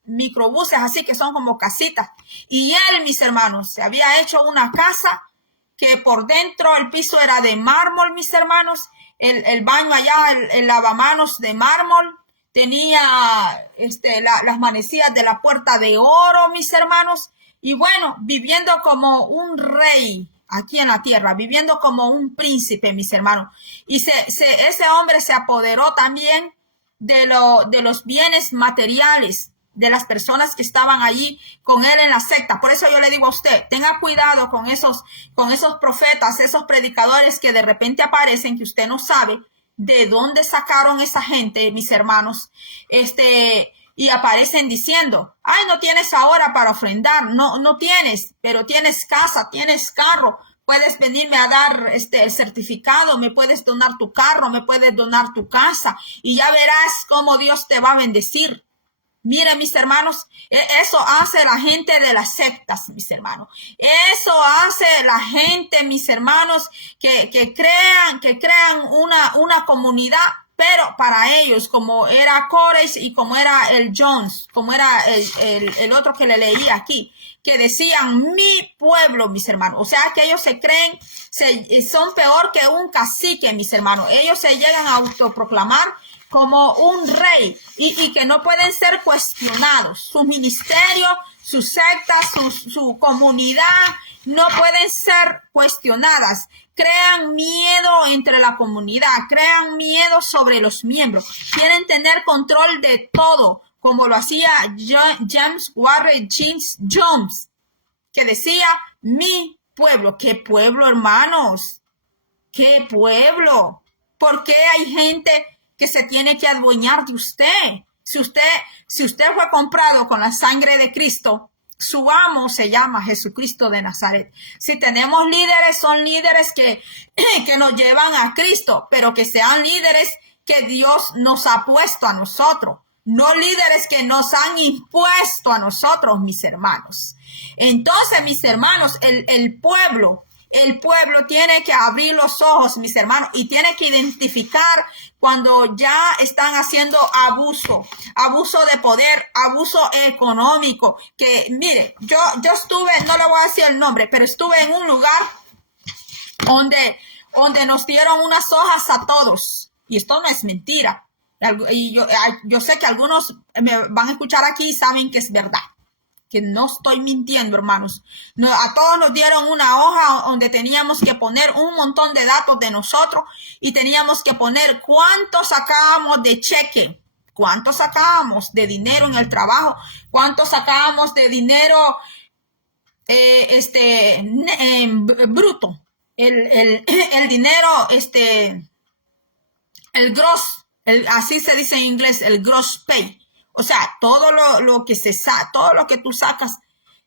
microbuses así que son como casitas. Y él, mis hermanos, se había hecho una casa que por dentro el piso era de mármol, mis hermanos, el baño allá, el lavamanos de mármol, tenía las manecillas de la puerta de oro, mis hermanos, y bueno, viviendo como un rey aquí en la tierra, viviendo como un príncipe, mis hermanos. Y ese hombre se apoderó también de los bienes materiales de las personas que estaban allí con él en la secta. Por eso yo le digo a usted, tenga cuidado con esos profetas, esos predicadores que de repente aparecen, que usted no sabe de dónde sacaron esa gente, mis hermanos, y aparecen diciendo, ay, no tienes ahora para ofrendar, no tienes, pero tienes casa, tienes carro, puedes venirme a dar el certificado, me puedes donar tu carro, me puedes donar tu casa, y ya verás cómo Dios te va a bendecir. Miren, mis hermanos, eso hace la gente de las sectas, mis hermanos. Eso hace la gente, mis hermanos, que crean una comunidad Pero para ellos, como era Cores y como era el Jones, como era el otro que le leí aquí, que decían mi pueblo, mis hermanos. O sea que ellos se creen, son peor que un cacique, mis hermanos. Ellos se llegan a autoproclamar como un rey y que no pueden ser cuestionados. Su ministerio, su secta, su comunidad no pueden ser cuestionadas. Crean miedo entre la comunidad, crean miedo sobre los miembros. Quieren tener control de todo, como lo hacía James Warren Jones, que decía, mi pueblo. ¿Qué pueblo, hermanos? ¿Qué pueblo? ¿Por qué hay gente que se tiene que adueñar de usted? Si usted fue comprado con la sangre de Cristo, su amo se llama Jesucristo de Nazaret. Si tenemos líderes, son líderes que nos llevan a Cristo, pero que sean líderes que Dios nos ha puesto a nosotros, no líderes que nos han impuesto a nosotros, mis hermanos. Entonces, mis hermanos, el pueblo tiene que abrir los ojos, mis hermanos, y tiene que identificar cuando ya están haciendo abuso de poder, abuso económico. Que mire, yo estuve, no le voy a decir el nombre, pero estuve en un lugar donde nos dieron unas hojas a todos. Y esto no es mentira. Y yo sé que algunos me van a escuchar aquí y saben que es verdad. Que no estoy mintiendo, hermanos. A todos nos dieron una hoja donde teníamos que poner un montón de datos de nosotros y teníamos que poner cuánto sacábamos de cheque, cuánto sacábamos de dinero en el trabajo, cuánto sacábamos de dinero bruto, el dinero, el gross, así se dice en inglés, el gross pay. O sea, todo lo que tú sacas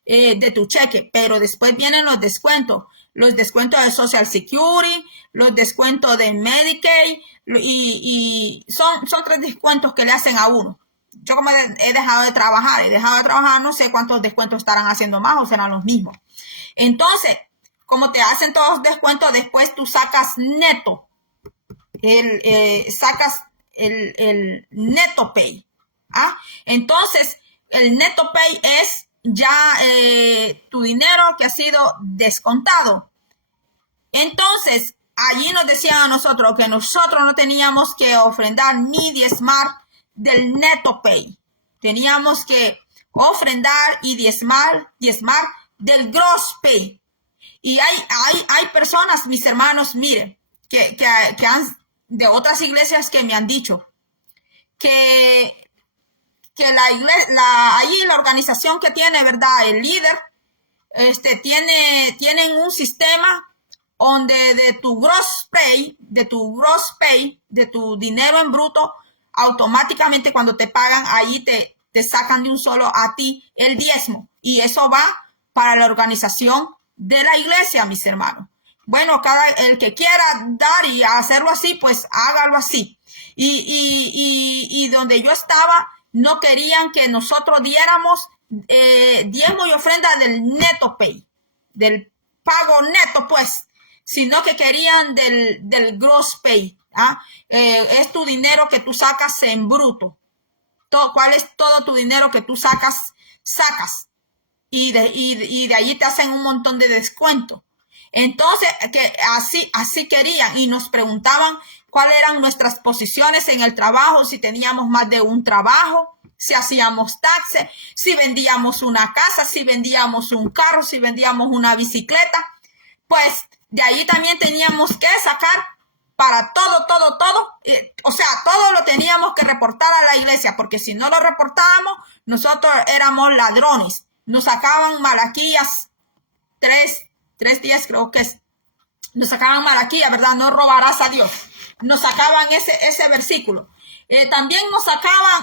de tu cheque, pero después vienen los descuentos de Social Security, los descuentos de Medicaid, y son 3 descuentos que le hacen a uno. Yo como he dejado de trabajar, no sé cuántos descuentos estarán haciendo más o serán los mismos. Entonces, como te hacen todos los descuentos, después tú sacas neto, sacas el neto pay. Entonces, el neto pay es ya tu dinero que ha sido descontado. Entonces, allí nos decían a nosotros que nosotros no teníamos que ofrendar ni diezmar del neto pay. Teníamos que ofrendar y diezmar del gross pay. Y hay personas, mis hermanos, miren, que han, de otras iglesias que me han dicho que la iglesia, ahí la organización que tiene, ¿verdad? El líder, tienen un sistema donde de tu gross pay, de tu dinero en bruto, automáticamente cuando te pagan, ahí te sacan de un solo a ti el diezmo. Y eso va para la organización de la iglesia, mis hermanos. Bueno, el que quiera dar y hacerlo así, pues hágalo así. Y donde yo estaba, no querían que nosotros diéramos diezmo y ofrenda del neto pay, del pago neto, pues, sino que querían del gross pay. Es tu dinero que tú sacas en bruto. ¿Cuál es todo tu dinero que tú sacas? Y de allí te hacen un montón de descuento. Entonces, que así querían y nos preguntaban cuáles eran nuestras posiciones en el trabajo, si teníamos más de un trabajo, si hacíamos taxes, si vendíamos una casa, si vendíamos un carro, si vendíamos una bicicleta. Pues de ahí también teníamos que sacar para todo. O sea, todo lo teníamos que reportar a la iglesia, porque si no lo reportábamos, nosotros éramos ladrones. Nos sacaban Malaquías 3:10, creo que es. Nos sacaban Malaquías, ¿verdad? No robarás a Dios. Nos sacaban ese versículo. También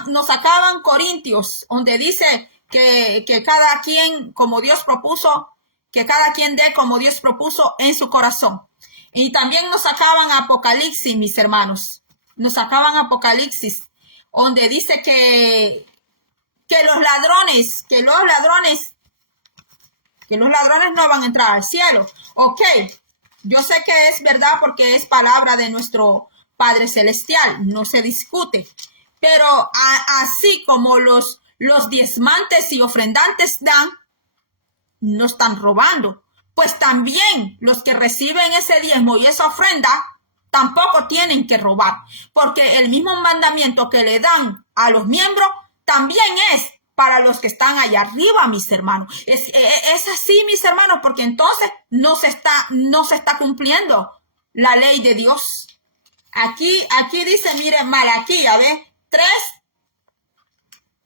nos sacaban Corintios, donde dice que cada quien, como Dios propuso, que cada quien dé como Dios propuso en su corazón. Y también nos sacaban Apocalipsis, mis hermanos. Nos sacaban Apocalipsis, donde dice que los ladrones no van a entrar al cielo. Ok, yo sé que es verdad porque es palabra de nuestro Padre Celestial, no se discute. Pero así como los diezmantes y ofrendantes dan, no están robando. Pues también los que reciben ese diezmo y esa ofrenda tampoco tienen que robar, porque el mismo mandamiento que le dan a los miembros también es para los que están allá arriba, mis hermanos. Es así, mis hermanos, porque entonces no se está cumpliendo la ley de Dios. Aquí dice, miren, Malaquías, ¿ves? 3,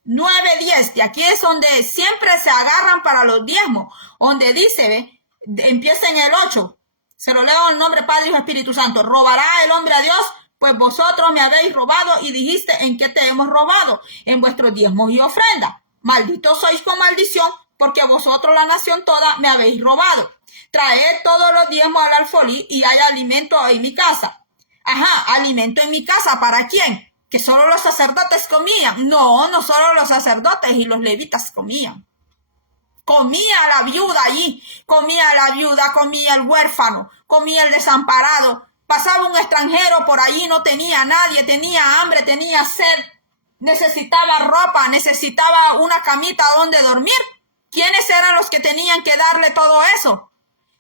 9, 10, y aquí es donde siempre se agarran para los diezmos, donde dice, ¿ve? Empieza en el 8, se lo leo en el nombre Padre, Hijo, Espíritu Santo. ¿Robará el hombre a Dios? Pues vosotros me habéis robado, y dijiste, ¿en qué te hemos robado? En vuestros diezmos y ofrendas. Malditos sois con maldición, porque vosotros, la nación toda, me habéis robado. Traed todos los diezmos al alfolí, y hay alimento en mi casa. Ajá, alimento en mi casa, ¿para quién? Que solo los sacerdotes comían. No, no solo los sacerdotes y los levitas comían. Comía la viuda allí, comía la viuda, comía el huérfano, comía el desamparado. Pasaba un extranjero por allí, no tenía nadie, tenía hambre, tenía sed, necesitaba ropa, necesitaba una camita donde dormir. ¿Quiénes eran los que tenían que darle todo eso?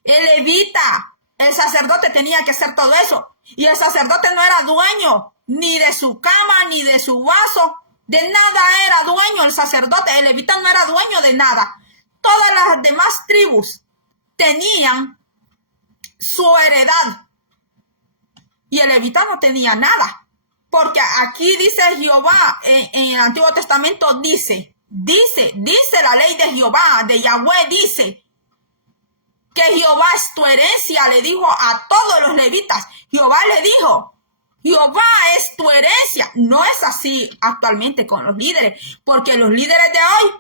El levita, el sacerdote tenía que hacer todo eso. Y el sacerdote no era dueño ni de su cama, ni de su vaso, de nada era dueño el sacerdote. El levita no era dueño de nada. Todas las demás tribus tenían su heredad y el levita no tenía nada. Porque aquí dice Jehová, en el Antiguo Testamento dice la ley de Jehová, de Yahweh, dice que Jehová es tu herencia, le dijo a todos los levitas. Jehová le dijo, Jehová es tu herencia. No es así actualmente con los líderes, porque los líderes de hoy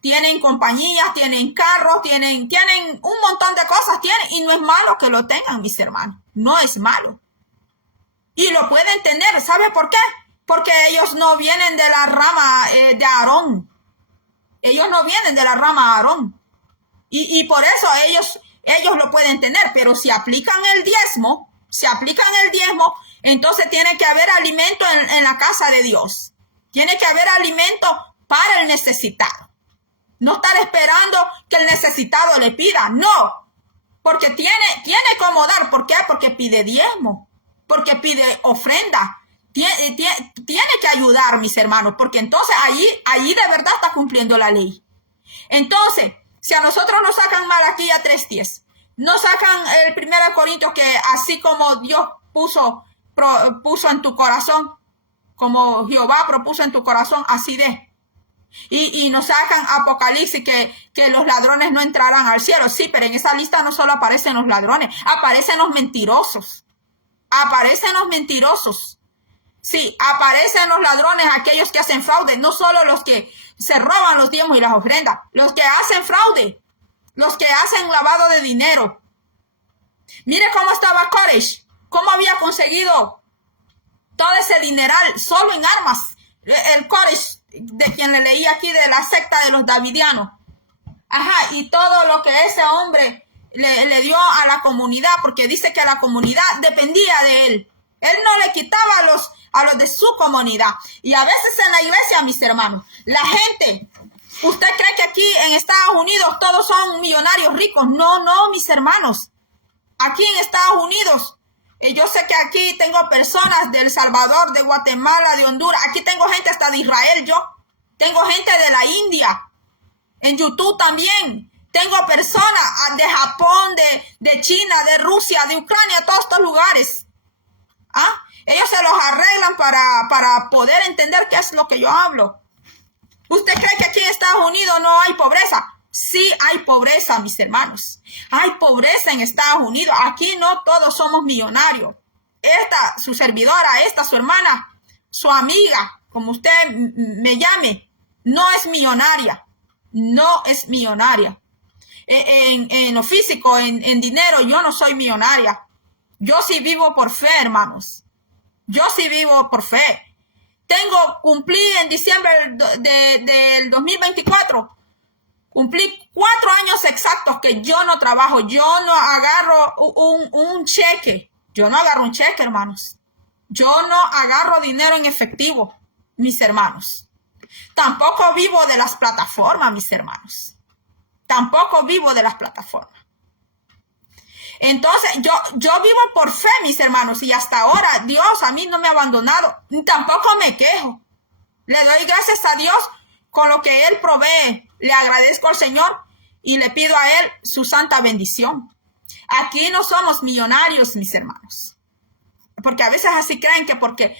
tienen compañías, tienen carros, tienen un montón de cosas, y no es malo que lo tengan, mis hermanos, no es malo. Y lo pueden tener, ¿sabe por qué? Porque ellos no vienen de la rama de Aarón. Ellos no vienen de la rama de Aarón. Y por eso ellos lo pueden tener, pero si aplican el diezmo, entonces tiene que haber alimento en la casa de Dios. Tiene que haber alimento para el necesitado. No estar esperando que el necesitado le pida, no. Porque tiene cómo dar. ¿Por qué? Porque pide diezmo, porque pide ofrenda. Tiene que ayudar, mis hermanos, porque entonces allí de verdad está cumpliendo la ley. Entonces, si a nosotros nos sacan Malaquías 3:10, nos sacan el 1 Corintios, que así como Dios puso en tu corazón, como Jehová propuso en tu corazón, así de. Y nos sacan Apocalipsis, que los ladrones no entrarán al cielo. Sí, pero en esa lista no solo aparecen los ladrones, aparecen los mentirosos. Sí, aparecen los ladrones, aquellos que hacen fraude, no solo los que se roban los diezmos y las ofrendas, los que hacen fraude, los que hacen lavado de dinero. Mire cómo estaba Koresh, cómo había conseguido todo ese dineral solo en armas. El Koresh, de quien le leí aquí, de la secta de los davidianos. Ajá, y todo lo que ese hombre le dio a la comunidad, porque dice que la comunidad dependía de él. Él no le quitaba a los de su comunidad. Y a veces en la iglesia, mis hermanos, la gente, ¿usted cree que aquí en Estados Unidos todos son millonarios ricos? No, mis hermanos. Aquí en Estados Unidos, yo sé que aquí tengo personas de El Salvador, de Guatemala, de Honduras. Aquí tengo gente hasta de Israel, yo. Tengo gente de la India. En YouTube también. Tengo personas de Japón, de China, de Rusia, de Ucrania, todos estos lugares. ¿Ah? Ellos se los arreglan para poder entender qué es lo que yo hablo. ¿Usted cree que aquí en Estados Unidos no hay pobreza? Sí hay pobreza, mis hermanos. Hay pobreza en Estados Unidos. Aquí no todos somos millonarios. Su servidora, su hermana, su amiga, como usted me llame, no es millonaria. No es millonaria. En lo físico, en dinero, yo no soy millonaria. Yo sí vivo por fe, hermanos. Yo sí vivo por fe. Cumplí en diciembre del 2024. Cumplí 4 años exactos que yo no trabajo. Yo no agarro un cheque. Yo no agarro un cheque, hermanos. Yo no agarro dinero en efectivo, mis hermanos. Tampoco vivo de las plataformas, mis hermanos. Tampoco vivo de las plataformas. Entonces, yo vivo por fe, mis hermanos, y hasta ahora Dios a mí no me ha abandonado. Tampoco me quejo. Le doy gracias a Dios con lo que Él provee. Le agradezco al Señor y le pido a Él su santa bendición. Aquí no somos millonarios, mis hermanos. Porque a veces así creen que porque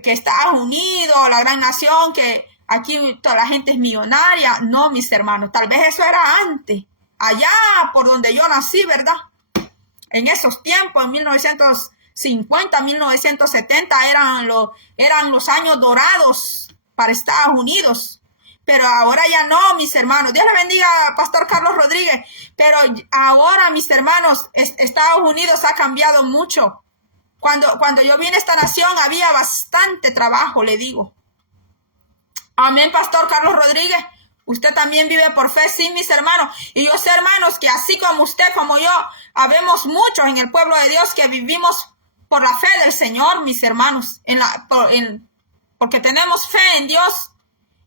que Estados Unidos, la gran nación, que aquí toda la gente es millonaria. No, mis hermanos, tal vez eso era antes. Allá por donde yo nací, ¿verdad? En esos tiempos, en 1950, 1970, eran los años dorados para Estados Unidos. Pero ahora ya no, mis hermanos. Dios le bendiga, Pastor Carlos Rodríguez. Pero ahora, mis hermanos, Estados Unidos ha cambiado mucho. Cuando yo vine a esta nación había bastante trabajo, le digo. Amén, Pastor Carlos Rodríguez. Usted también vive por fe, sí, mis hermanos. Y yo sé, hermanos, que así como usted, como yo, habemos muchos en el pueblo de Dios que vivimos por la fe del Señor, mis hermanos. Porque tenemos fe en Dios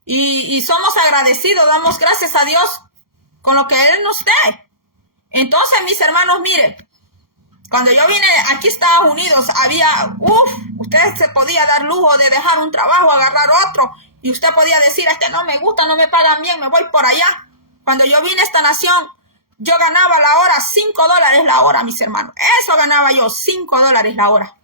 y somos agradecidos, damos gracias a Dios con lo que Él nos dé. Entonces, mis hermanos, mire, cuando yo vine aquí a Estados Unidos, usted se podía dar lujo de dejar un trabajo, agarrar otro. Y usted podía decir, no me gusta, no me pagan bien, me voy por allá. Cuando yo vine a esta nación, yo ganaba la hora, $5 la hora, mis hermanos. Eso ganaba yo, $5 la hora.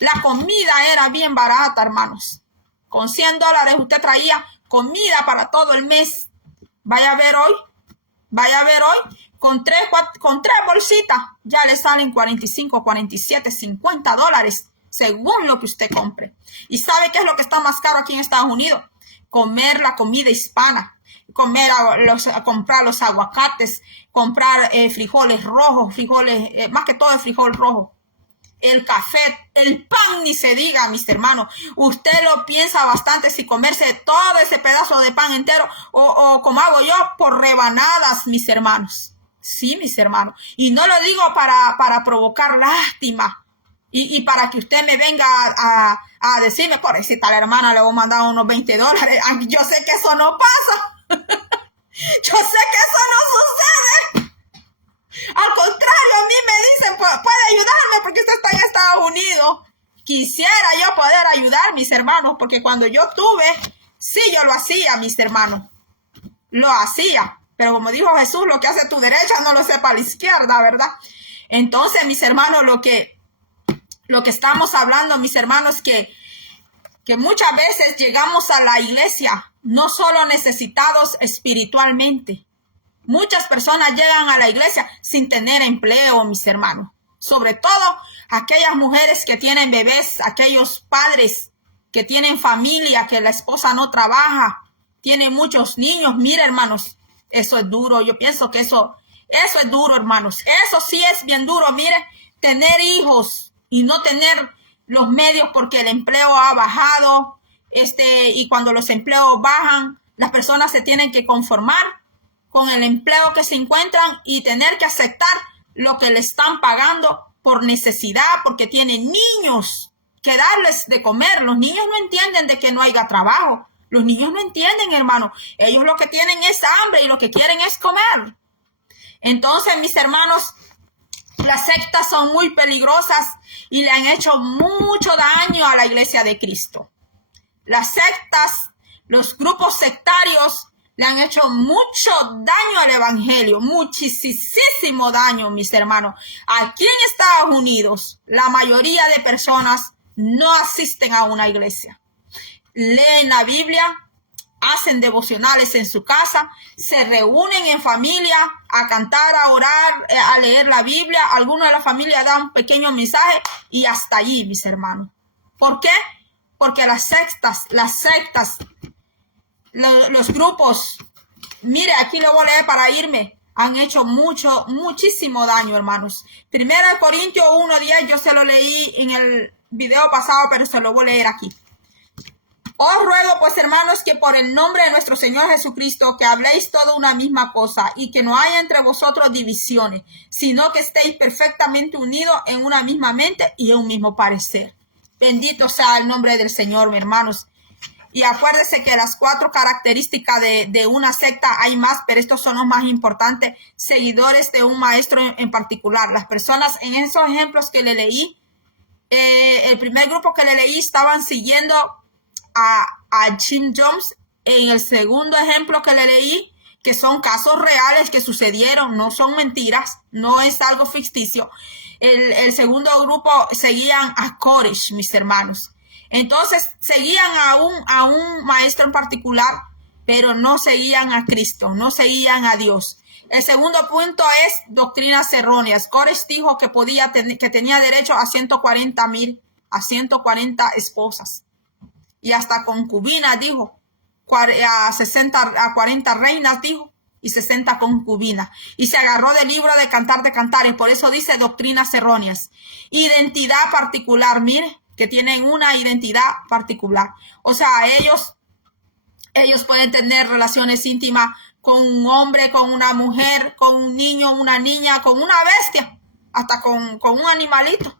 La comida era bien barata, hermanos. Con $100 usted traía comida para todo el mes. Vaya a ver hoy, con tres bolsitas, ya le salen 45, 47, $50. Según lo que usted compre. ¿Y sabe qué es lo que está más caro aquí en Estados Unidos? Comer la comida hispana, comprar los aguacates, comprar frijoles rojos, más que todo el frijol rojo, el café, el pan, ni se diga, mis hermanos. Usted lo piensa bastante si comerse todo ese pedazo de pan entero o como hago yo, por rebanadas, mis hermanos. Sí, mis hermanos. Y no lo digo para provocar lástima. Y para que usted me venga a decirme, pobrecita la hermana, le voy a mandar unos $20. Yo sé que eso no pasa. Yo sé que eso no sucede. Al contrario, a mí me dicen, puede ayudarme porque usted está en Estados Unidos. Quisiera yo poder ayudar, mis hermanos, porque cuando yo tuve, sí, yo lo hacía, mis hermanos. Lo hacía. Pero como dijo Jesús, lo que hace tu derecha no lo sepa la izquierda, ¿verdad? Entonces, mis hermanos, lo que estamos hablando, mis hermanos, que muchas veces llegamos a la iglesia no solo necesitados espiritualmente. Muchas personas llegan a la iglesia sin tener empleo, mis hermanos. Sobre todo aquellas mujeres que tienen bebés, aquellos padres que tienen familia, que la esposa no trabaja, tiene muchos niños. Mira, hermanos, eso es duro. Yo pienso que eso es duro, hermanos. Eso sí es bien duro. Mire, tener hijos y no tener los medios porque el empleo ha bajado, y cuando los empleos bajan, las personas se tienen que conformar con el empleo que se encuentran y tener que aceptar lo que le están pagando por necesidad, porque tienen niños que darles de comer. Los niños no entienden de que no haya trabajo. Los niños no entienden, hermano. Ellos lo que tienen es hambre y lo que quieren es comer. Entonces, mis hermanos, las sectas son muy peligrosas y le han hecho mucho daño a la iglesia de Cristo. Las sectas, los grupos sectarios le han hecho mucho daño al evangelio, muchísimo daño, mis hermanos. Aquí en Estados Unidos, la mayoría de personas no asisten a una iglesia. Leen la Biblia, hacen devocionales en su casa, se reúnen en familia a cantar, a orar, a leer la Biblia. Algunos de la familia dan un pequeño mensaje y hasta allí, mis hermanos. ¿Por qué? Porque las sectas, los grupos, mire, aquí lo voy a leer para irme, han hecho muchísimo daño, hermanos. 1 Corintios 1:10, yo se lo leí en el video pasado, pero se lo voy a leer aquí. Os ruego, pues, hermanos, que por el nombre de nuestro Señor Jesucristo, que habléis toda una misma cosa y que no haya entre vosotros divisiones, sino que estéis perfectamente unidos en una misma mente y en un mismo parecer. Bendito sea el nombre del Señor, mis hermanos. Y acuérdense que las 4 características de una secta hay más, pero estos son los más importantes. Seguidores de un maestro en particular. Las personas en esos ejemplos que le leí, el primer grupo que le leí estaban siguiendo a Jim Jones. En el segundo ejemplo que le leí, que son casos reales que sucedieron, no son mentiras, no es algo ficticio. El segundo grupo seguían a Koresh, mis hermanos. Entonces seguían a un maestro en particular, pero no seguían a Cristo, no seguían a Dios. El segundo punto es doctrinas erróneas. Koresh dijo que que tenía derecho a 140 esposas y hasta concubinas, dijo, a 40 reinas, dijo, y 60 concubinas. Y se agarró del libro de Cantares, por eso dice doctrinas erróneas. Identidad particular, mire, que tienen una identidad particular. O sea, ellos pueden tener relaciones íntimas con un hombre, con una mujer, con un niño, una niña, con una bestia, hasta con un animalito.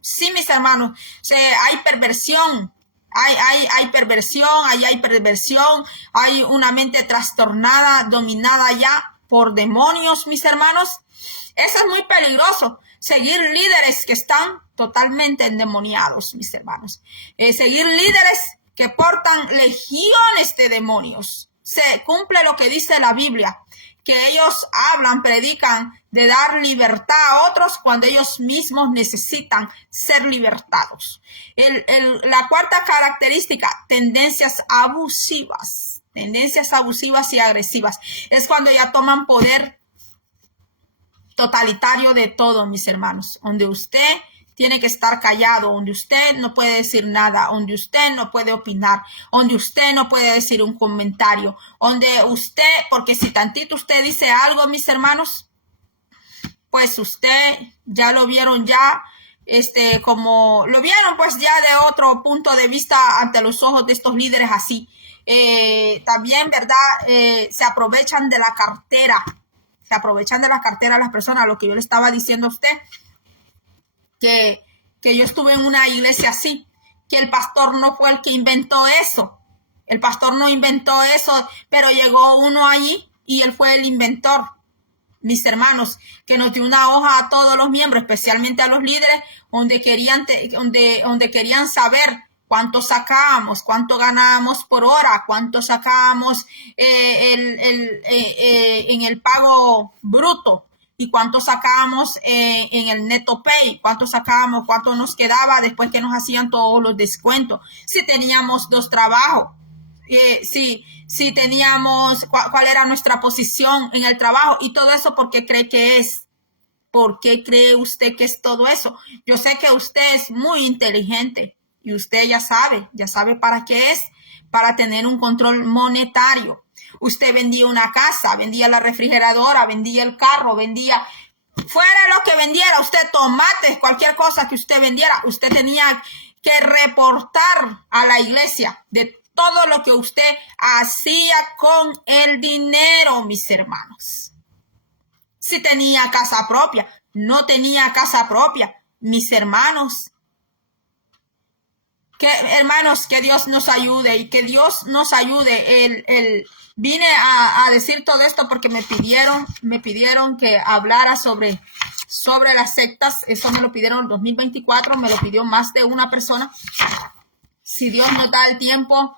Sí, mis hermanos, o sea, hay perversión. Hay perversión, hay una mente trastornada, dominada ya por demonios, mis hermanos. Eso es muy peligroso, seguir líderes que están totalmente endemoniados, mis hermanos. Seguir líderes que portan legiones de demonios. Se cumple lo que dice la Biblia, que ellos hablan, predican de dar libertad a otros cuando ellos mismos necesitan ser libertados. La cuarta característica, tendencias abusivas y agresivas. Es cuando ya toman poder totalitario de todo, mis hermanos, donde usted tiene que estar callado, donde usted no puede decir nada, donde usted no puede opinar, donde usted no puede decir un comentario, donde usted, porque si tantito usted dice algo, mis hermanos, pues usted ya lo vieron como lo vieron pues ya de otro punto de vista ante los ojos de estos líderes así. También, ¿verdad? Se aprovechan de la cartera. Se aprovechan de la cartera las personas, lo que yo le estaba diciendo a usted, que yo estuve en una iglesia así, que el pastor no fue el que inventó eso. El pastor no inventó eso, pero llegó uno allí y él fue el inventor. Mis hermanos, que nos dio una hoja a todos los miembros, especialmente a los líderes, donde querían saber cuánto sacábamos, cuánto ganábamos por hora, cuánto sacábamos en el pago bruto y cuánto sacábamos en el neto pay, cuánto sacábamos, cuánto nos quedaba después que nos hacían todos los descuentos, si teníamos 2 trabajos, si teníamos, cuál era nuestra posición en el trabajo y todo eso. ¿Por qué cree que es? ¿Por qué cree usted que es todo eso? Yo sé que usted es muy inteligente y usted ya sabe para qué es, para tener un control monetario. Usted vendía una casa, vendía la refrigeradora, vendía el carro, vendía, fuera lo que vendiera, usted tomates, cualquier cosa que usted vendiera, usted tenía que reportar a la iglesia de todo lo que usted hacía con el dinero, mis hermanos. Si tenía casa propia, no tenía casa propia, mis hermanos. Que Dios nos ayude y que Dios nos ayude. Vine a decir todo esto porque me pidieron que hablara sobre las sectas. Eso me lo pidieron en 2024, me lo pidió más de una persona. Si Dios nos da el tiempo,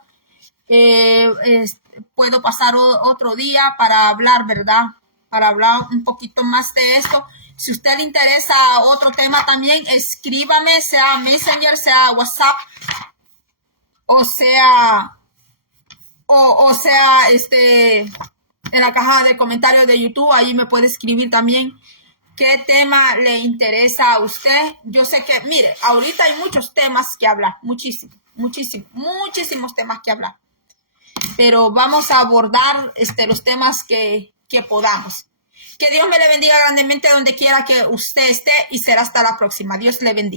puedo pasar otro día para hablar, ¿verdad? Para hablar un poquito más de esto. Si a usted le interesa otro tema también, escríbame, sea Messenger, sea WhatsApp, o sea en la caja de comentarios de YouTube. Ahí me puede escribir también qué tema le interesa a usted. Yo sé que, mire, ahorita hay muchos temas que hablar, muchísimos temas que hablar. Pero vamos a abordar los temas que podamos. Que Dios me le bendiga grandemente donde quiera que usted esté y será hasta la próxima. Dios le bendiga.